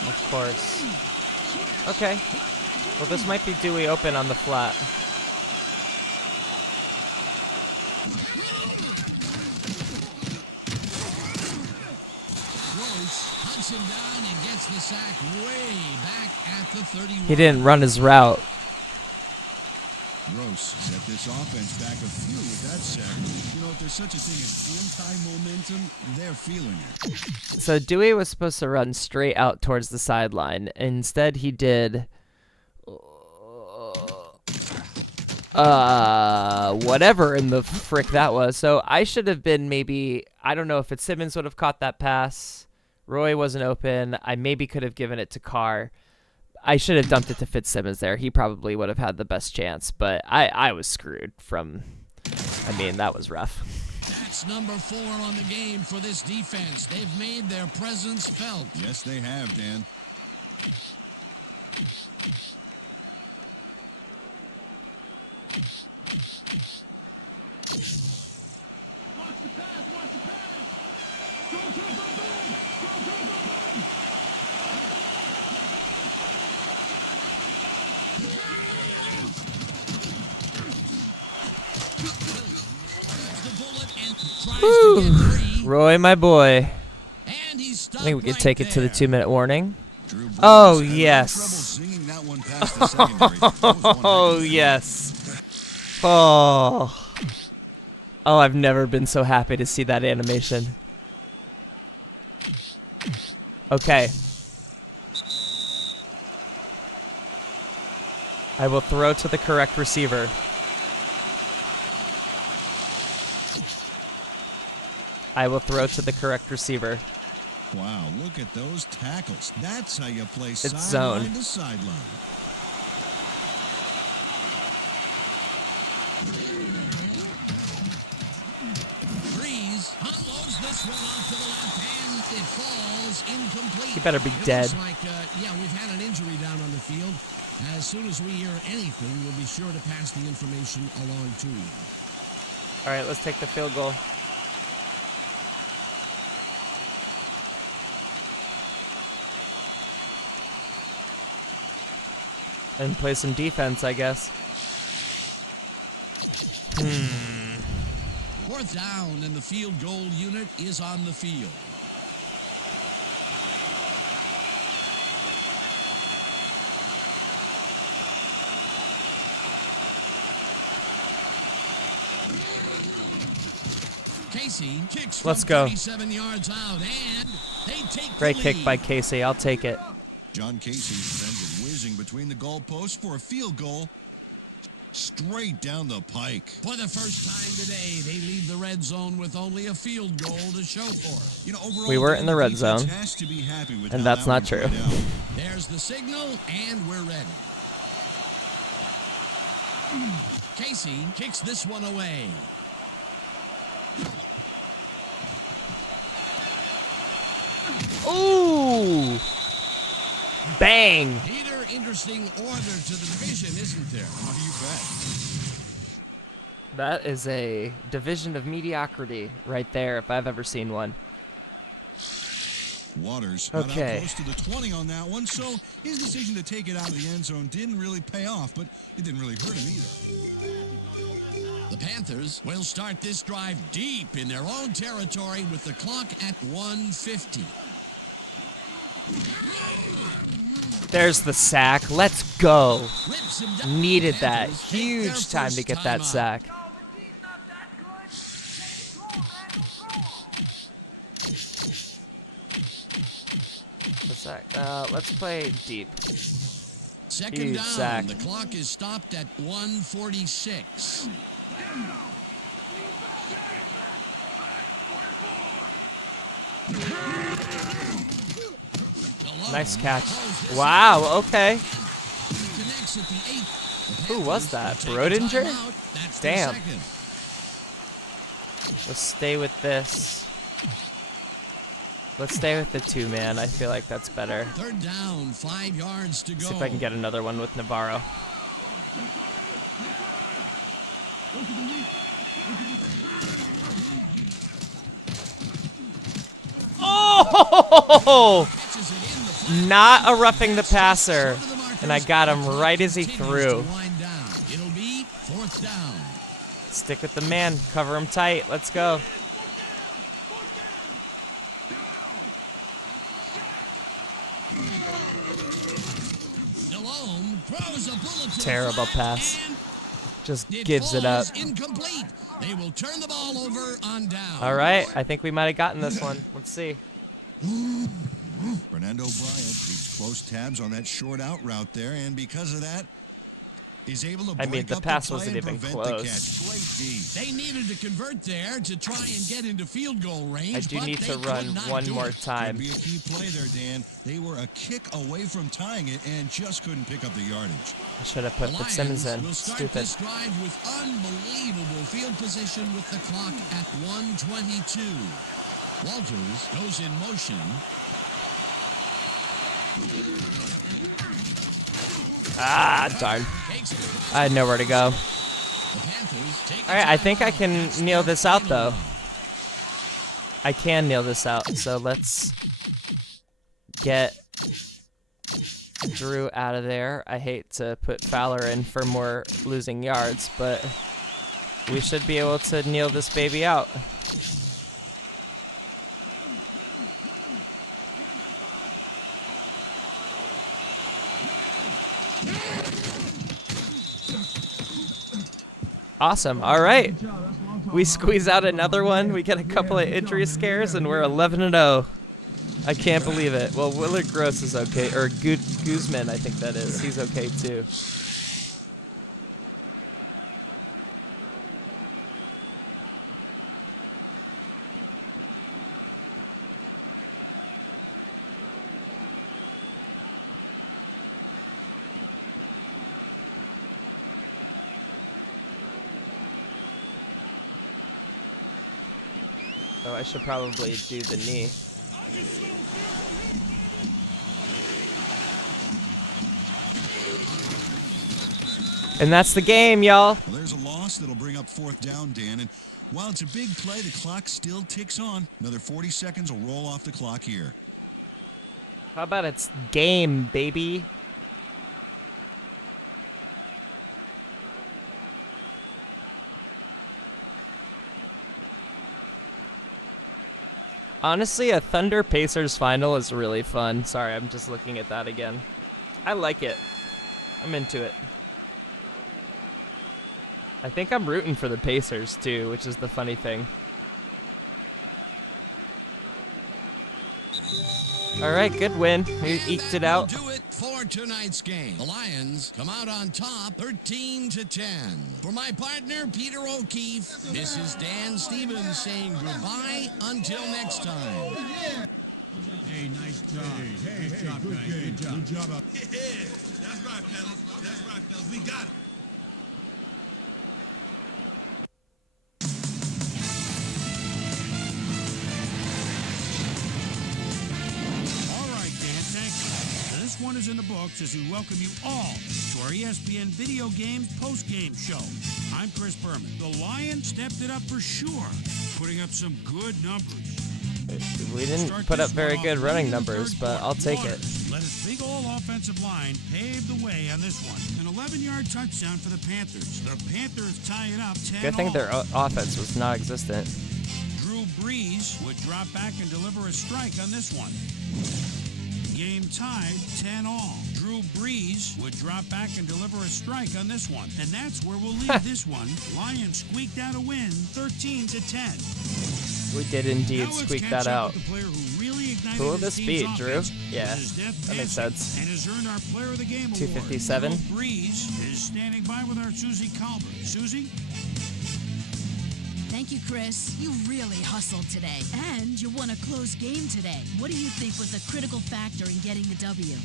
Of course. Okay. Well, this might be Dewey open on the flat. Hunts him down and gets the sack way back at the 31. He didn't run his route. Gross set this offense back a few with that sack. You know, if there's such a thing as anti-momentum, they're feeling it. So Dewey was supposed to run straight out towards the sideline. Instead, he did whatever in the frick that was. So I should have been maybe, I don't know if Fitzsimmons would have caught that pass. Roy wasn't open. I maybe could have given it to Carr. I should have dumped it to Fitzsimmons there. He probably would have had the best chance, but I was screwed from, I mean, that was rough. That's number 4 on the game for this defense. They've made their presence felt. Yes, they have, Dan. Watch the pass, watch the pass. Go, go, go, boom. Go, go, go, boom. The bullet and tries to get free. Roy, my boy. And he's I think we could right take it to the there. 2-minute warning. Drew Brees Oh, had no yes. trouble zinging that one past the secondary. That was one Oh, heck of a yes. Oh. Oh, I've never been so happy to see that animation. Okay. I will throw to the correct receiver. I will throw to the correct receiver. Wow, look at those tackles. That's how you play zone. sideline to sideline. Breeze unloads this one off to the left hand. It falls incomplete. He better be It dead. looks like, yeah, we've had an injury down on the field. As soon as we hear anything, we'll be sure to pass the information along to you. All right, let's take the field goal. And play some defense, I guess. 4th down, and the field goal unit is on the field. Casey kicks Let's from go. 37 yards out, and they take Great the kick lead. by Casey. I'll take it. John Casey sends it whizzing between the goalposts for a field goal. Straight down the pike. For the first time today, they leave the red zone with only a field goal to show for it. You know, overall, We weren't in the red defense zone, has to be happy with and how that's that not one true. played out. There's the signal, and we're ready. Casey kicks this one away. Ooh! Bang! Peter, interesting order to the division, isn't there? Oh, you bet. That is a division of mediocrity right there, if I've ever seen one. Waters got Okay. out close to the 20 on that one, so his decision to take it out of the end zone didn't really pay off, but it didn't really hurt him either. The Panthers will start this drive deep in their own territory with the clock at 1:50. There's the sack. Let's go. Rips him down. Needed that. Panthers take their Huge time to first get that timeout. sack. What's that? Let's play deep. Second Huge down. sack. The clock is stopped at 1:46. Nice catch. Wow, okay. Connects at the 8. Who was that? Take a Brodinger? timeout. That's their Damn. second. Let's stay with this. Let's stay with the 2-man. I feel like that's better. Third down, 5 yards to go. See if I can get another one with Navarro. Oh! Not a roughing the passer. And I got him right as he threw. It'll be fourth down. Stick with the man. Cover him tight. Let's go. Terrible pass. Just gives it up. Incomplete. They will turn the ball over on down. All right. I think we might have gotten this one. Let's see. Fernando Bryant keeps close tabs on that short out route there, and because of that, he's able to break the up pass the play wasn't and even prevent close. the catch. Great D. They needed to convert there to try and get into field goal range. I do but need they to could run not one do more it. time. Could be a key play there, Dan. They were a kick away from tying it and just couldn't pick up the yardage. I should have put Fitzsimmons in. Will start Stupid. this drive with unbelievable field position with the clock at 1:22. Walters goes in motion. Ah, darn. I had nowhere to go. All right, I think I can kneel this out, though. I can kneel this out, so let's get Drew out of there. I hate to put Fowler in for more losing yards, but we should be able to kneel this baby out. Awesome. All right. We squeeze out another one. We get a couple of injury scares, and we're 11-0. I can't believe it. Well, Willard Gross is okay, or Guzman, I think that is. He's okay, too. Oh, I should probably do the knee. And that's the game, y'all. Well, there's a loss that'll bring up fourth down, Dan. And while it's a big play, the clock still ticks on. Another 40 seconds will roll off the clock here. How about it's game, baby? Honestly, a Thunder Pacers final is really fun. Sorry, I'm just looking at that again. I like it. I'm into it. I think I'm rooting for the Pacers too, which is the funny thing. All right, good win. We eked it out. Do it for tonight's game. The Lions come out on top, 13-10. For my partner, Peter O'Keefe, this is Dan Stevens saying goodbye until next time. Hey, nice job. Hey, nice job, guys. Good job. Good job. Yeah, that's right, fellas. That's right, fellas. We got it. One is in the books as we welcome you all to our ESPN Video Games post-game show. I'm Chris Berman. The Lions stepped it up for sure, putting up some good numbers. We didn't put up very good running numbers, but I'll take it. Let his big old offensive line pave the way on this one. An 11-yard touchdown for the Panthers. The Panthers tie it up 10-all. Good thing their offense was non-existent. Drew Brees would drop back and deliver a strike on this one. Game tied 10-all. Drew Brees would drop back and deliver a strike on this one. And that's where we'll leave this one. Lions squeaked out a win, 13-10. We did indeed Now let's squeak catch that up out. with the player who really ignited Who will his this team's be, Drew? offense Yeah, with his deft that makes passing sense. And has earned our Player of the Game award. 257. Drew Brees is standing by with our Susie Colbert. Susie? Thank you, Chris. You really hustled today. And you won a close game today. What do you think was a critical factor in getting the W?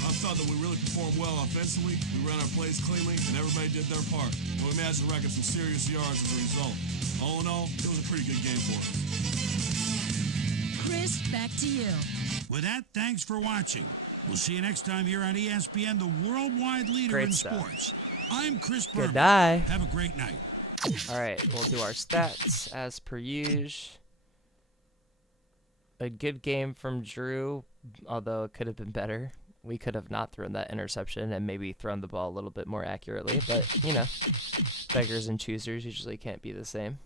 I thought that we really performed well offensively. We ran our plays cleanly, and everybody did their part. And we managed to rack up some serious yards as a result. All in all, it was a pretty good game for us. Chris, back to you. With that, thanks for watching. We'll see you next time here on ESPN, the worldwide leader Great in stuff. sports. I'm Chris Berman. Good night. Have a great night. All right, we'll do our stats as per usual. A good game from Drew, although it could have been better. We could have not thrown that interception and maybe thrown the ball a little bit more accurately, but, you know, beggars and choosers usually can't be the same.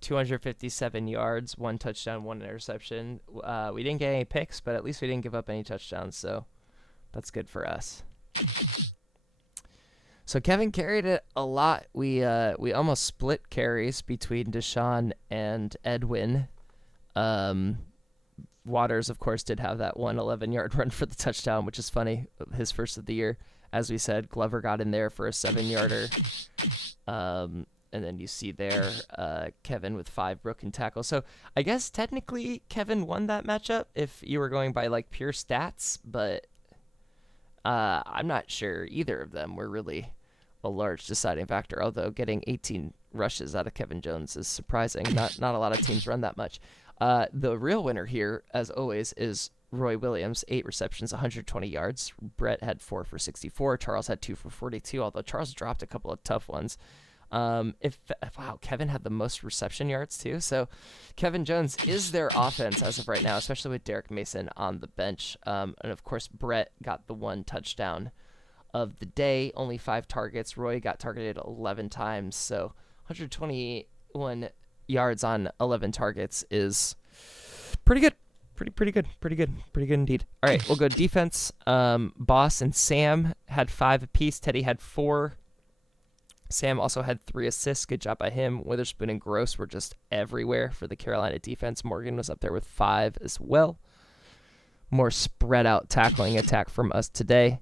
257 yards, 1 touchdown, 1 interception. We didn't get any picks, but at least we didn't give up any touchdowns, so that's good for us. So Kevin carried it a lot. We almost split carries between Deshaun and Edwin. Waters, of course, did have that 11-yard run for the touchdown, which is funny. His first of the year. As we said, Glover got in there for a 7-yarder. And then you see there Kevin with 5 broken tackles. So I guess technically Kevin won that matchup if you were going by like pure stats, but I'm not sure either of them were really a large deciding factor, although getting 18 rushes out of Kevin Jones is surprising. Not a lot of teams run that much. The real winner here, as always, is Roy Williams, 8 receptions, 120 yards. Brett had 4 for 64. Charles had 2 for 42, although Charles dropped a couple of tough ones. Wow, Kevin had the most reception yards too. So Kevin Jones is their offense as of right now, especially with Derek Mason on the bench. And of course, Brett got the 1 touchdown of the day, only 5 targets. Roy got targeted 11 times. So 121 yards on 11 targets is pretty good. Pretty good indeed. All right, we'll go defense. Boss and Sam had 5 apiece. Teddy had 4. Sam also had 3 assists. Good job by him. Witherspoon and Gross were just everywhere for the Carolina defense. Morgan was up there with 5 as well. More spread out tackling attack from us today.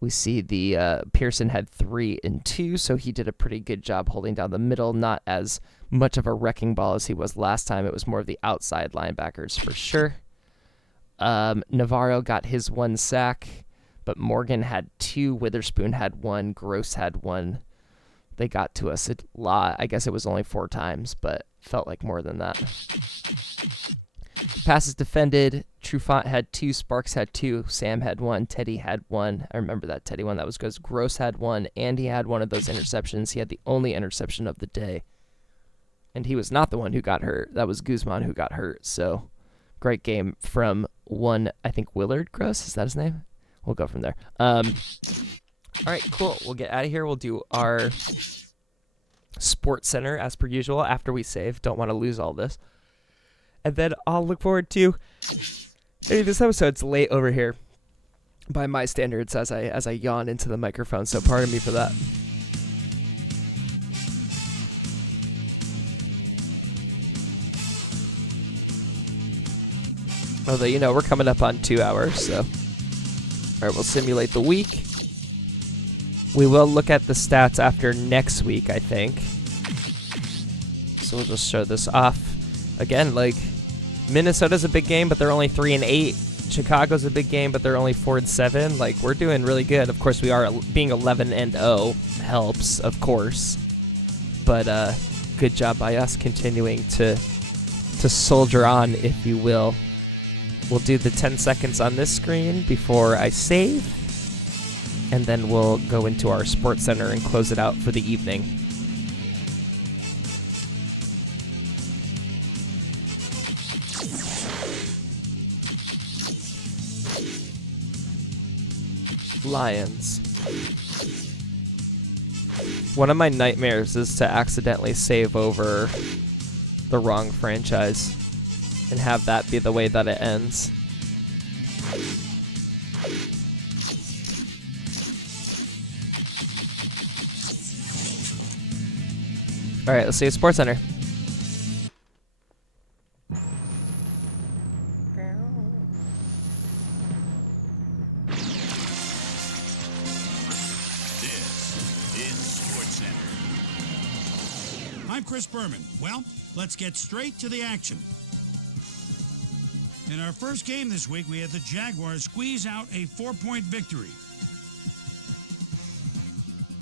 We see the Pearson had 3 and 2, so he did a pretty good job holding down the middle. Not as much of a wrecking ball as he was last time. It was more of the outside linebackers for sure. Navarro got his 1 sack. But Morgan had 2, Witherspoon had 1, Gross had 1. They got to us a lot. I guess it was only 4 times, but felt like more than that. Passes defended, Trufant had 2, Sparks had 2, Sam had 1, Teddy had 1. I remember that Teddy one. That was because Gross had 1, and he had one of those interceptions. He had the only interception of the day. And he was not the one who got hurt. That was Guzman who got hurt. So, great game from one, I think, Willard Gross. Is that his name? We'll go from there. All right, cool. We'll get out of here. We'll do our Sports Center as per usual after we save. Don't want to lose all this. And then I'll look forward to this episode's late over here by my standards as I yawn into the microphone. So pardon me for that. Although, you know, we're coming up on 2 hours, so. All right, we'll simulate the week. We will look at the stats after next week, I think. So we'll just show this off. Again, like, Minnesota's a big game, but they're only 3 and 8. Chicago's a big game, but they're only 4 and 7. Like, we're doing really good. Of course, we are being 11 and 0 helps, of course. But good job by us continuing to soldier on, if you will. We'll do the 10 seconds on this screen before I save, and then we'll go into our Sports Center and close it out for the evening. Lions. One of my nightmares is to accidentally save over the wrong franchise and have that be the way that it ends. All right, let's see Sports Center. I'm Chris Berman. Well, let's get straight to the action. In our first game this week, we had the Jaguars squeeze out a 4-point victory.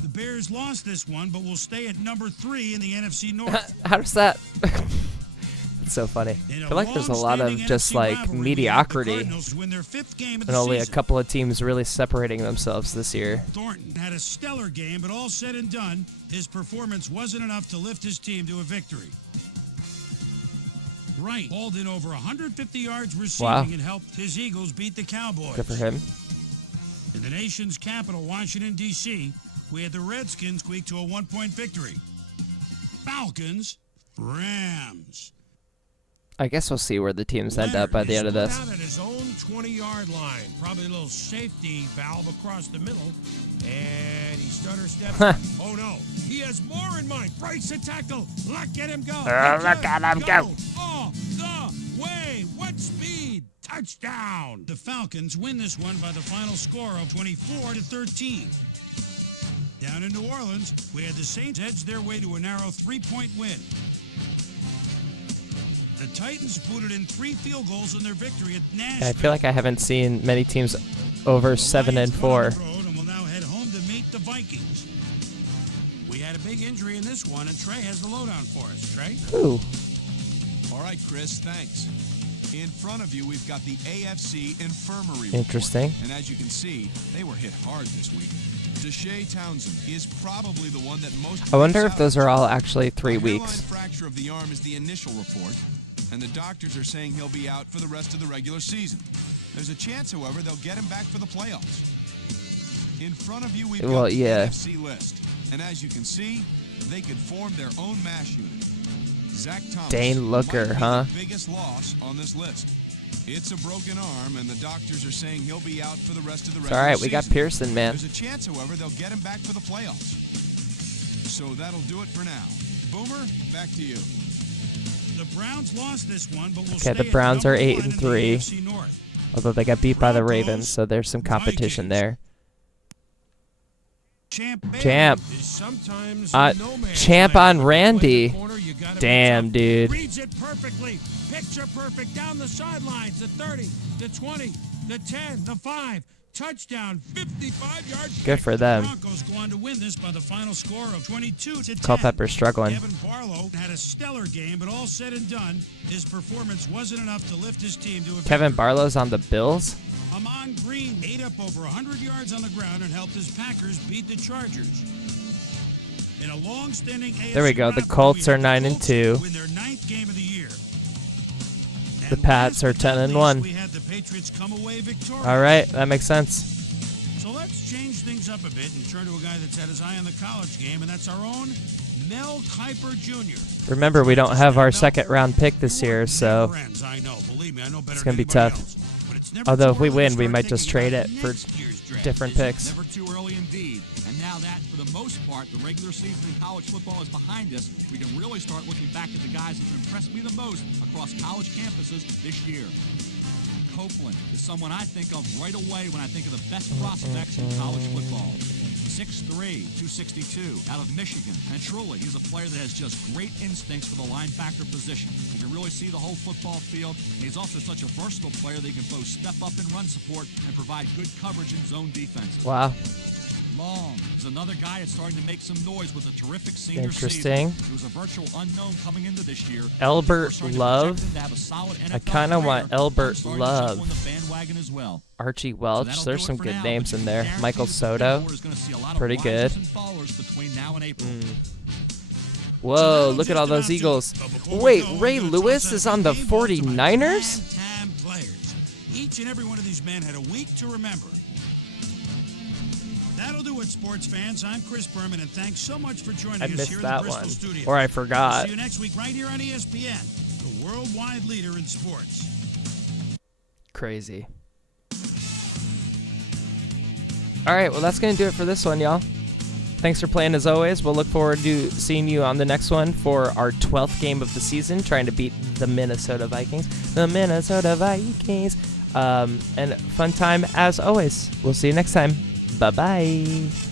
The Bears lost this one, but will stay at number 3 in the NFC North. How does that? It's so funny. I feel like there's a lot of just like mediocrity, and only a couple of teams really separating themselves this year. Thornton had a stellar game, but all said and done, his performance wasn't enough to lift his team to a victory. Wright hauled in over 150 yards receiving and helped his Eagles beat the Cowboys. Good for him. In the nation's capital, Washington, D.C., we had the Redskins squeak to a 1-point victory. Falcons, Rams. I guess we'll see where the teams end up by the end of this. Out at his own 20-yard line. Probably a little safety valve across the middle. And he stutter steps. Oh, no. He has more in mind. Breaks the tackle. Look at him go. Look at him go. All the way. What speed? Touchdown. The Falcons win this one by the final score of 24-13. Down in New Orleans, we had the Saints edge their way to a narrow 3-point win. The Titans booted in 3 field goals in their victory at Nashville. I feel like I haven't seen many teams over 7 and 4. And will now head home to meet the Vikings. We had a big injury in this one, and Trey has the lowdown for us. Trey? Ooh. All right, Chris, thanks. In front of you, we've got the AFC Infirmary report. Interesting. And as you can see, they were hit hard this week. Deshae Townsend is probably the one that most... I wonder if those are all actually 3 weeks. Fracture of the arm is the initial report, and the doctors are saying he'll be out for the rest of the regular season. There's a chance, however, they'll get him back for the playoffs. In front of you, we've got the NFC list. And as you can see, they could form their own mash unit. Zach Thomas Dane Looker, might be the biggest loss on this list. It's a broken arm, and the doctors are saying he'll be out for the rest of the regular season. All right, we got Pearson, man. There's a chance, however, they'll get him back for the playoffs. So that'll do it for now. Boomer, back to you. The Browns lost this one, but will Okay, the Browns are 8 and 3, although they got beat by the Ravens, so there's some competition there. Champ. Champ on Randy. Damn, dude. Reads it perfectly. Picture perfect down the sidelines. The 30, the 20, the 10, the 5. Touchdown, 55-yard. Good for them. Broncos go on to win this by the final score of 22-10. Culpepper's struggling. Kevin Barlow had a stellar game, but all said and done, his performance wasn't enough to lift his team to a Kevin victory. Barlow's on the Bills? Amon Green ate up over 100 yards on the ground and helped his Packers beat the Chargers. In a long-standing AFC There we go. The Colts are 9 and 2. win their 9th game of the year. The Pats are 10 and 1. We had the Patriots come away victorious. All right, that makes sense. So let's change things up a bit and turn to a guy that's had his eye on the college game, and that's our own Mel Kiper Jr. Remember, we don't have our second-round pick this year, so I know. Believe me, I know better it's going to be than anybody tough. else. But it's never Although too if we early to win, we start might just thinking trade about it for next year's draft. different It's picks. never too early indeed. And now that, for the most part, the regular season in college football is behind us, we can really start looking back at the guys that have impressed me the most across college campuses this year. Copeland is someone I think of right away when I think of the best prospects in college football. 6'3", 262, out of Michigan. And truly, he's a player that has just great instincts for the linebacker position. He can really see the whole football field, and he's also such a versatile player that he can both step up in run support and provide good coverage in zone defenses. Wow. Long is another guy that's starting to make some noise with a terrific senior Interesting. season. He was a virtual unknown coming into this year. Elbert Love. I kind of want Elbert Love. Well. Archie Welch. There's some good names in there. Michael Soto. Pretty good. Whoa, look at all those Eagles. Wait, Ray Lewis is on the 49ers? Players. Each and every one of these men had a week to remember. That'll do it, sports fans. I'm Chris Berman, and thanks so much for joining I us missed here that in the Bristol one. studio. Or I forgot. See you next week right here on ESPN, the worldwide leader in sports. Crazy. All right, well, that's going to do it for this one, y'all. Thanks for playing as always. We'll look forward to seeing you on the next one for our 12th game of the season, trying to beat the Minnesota Vikings. The Minnesota Vikings. And fun time as always. We'll see you next time. Bye-bye.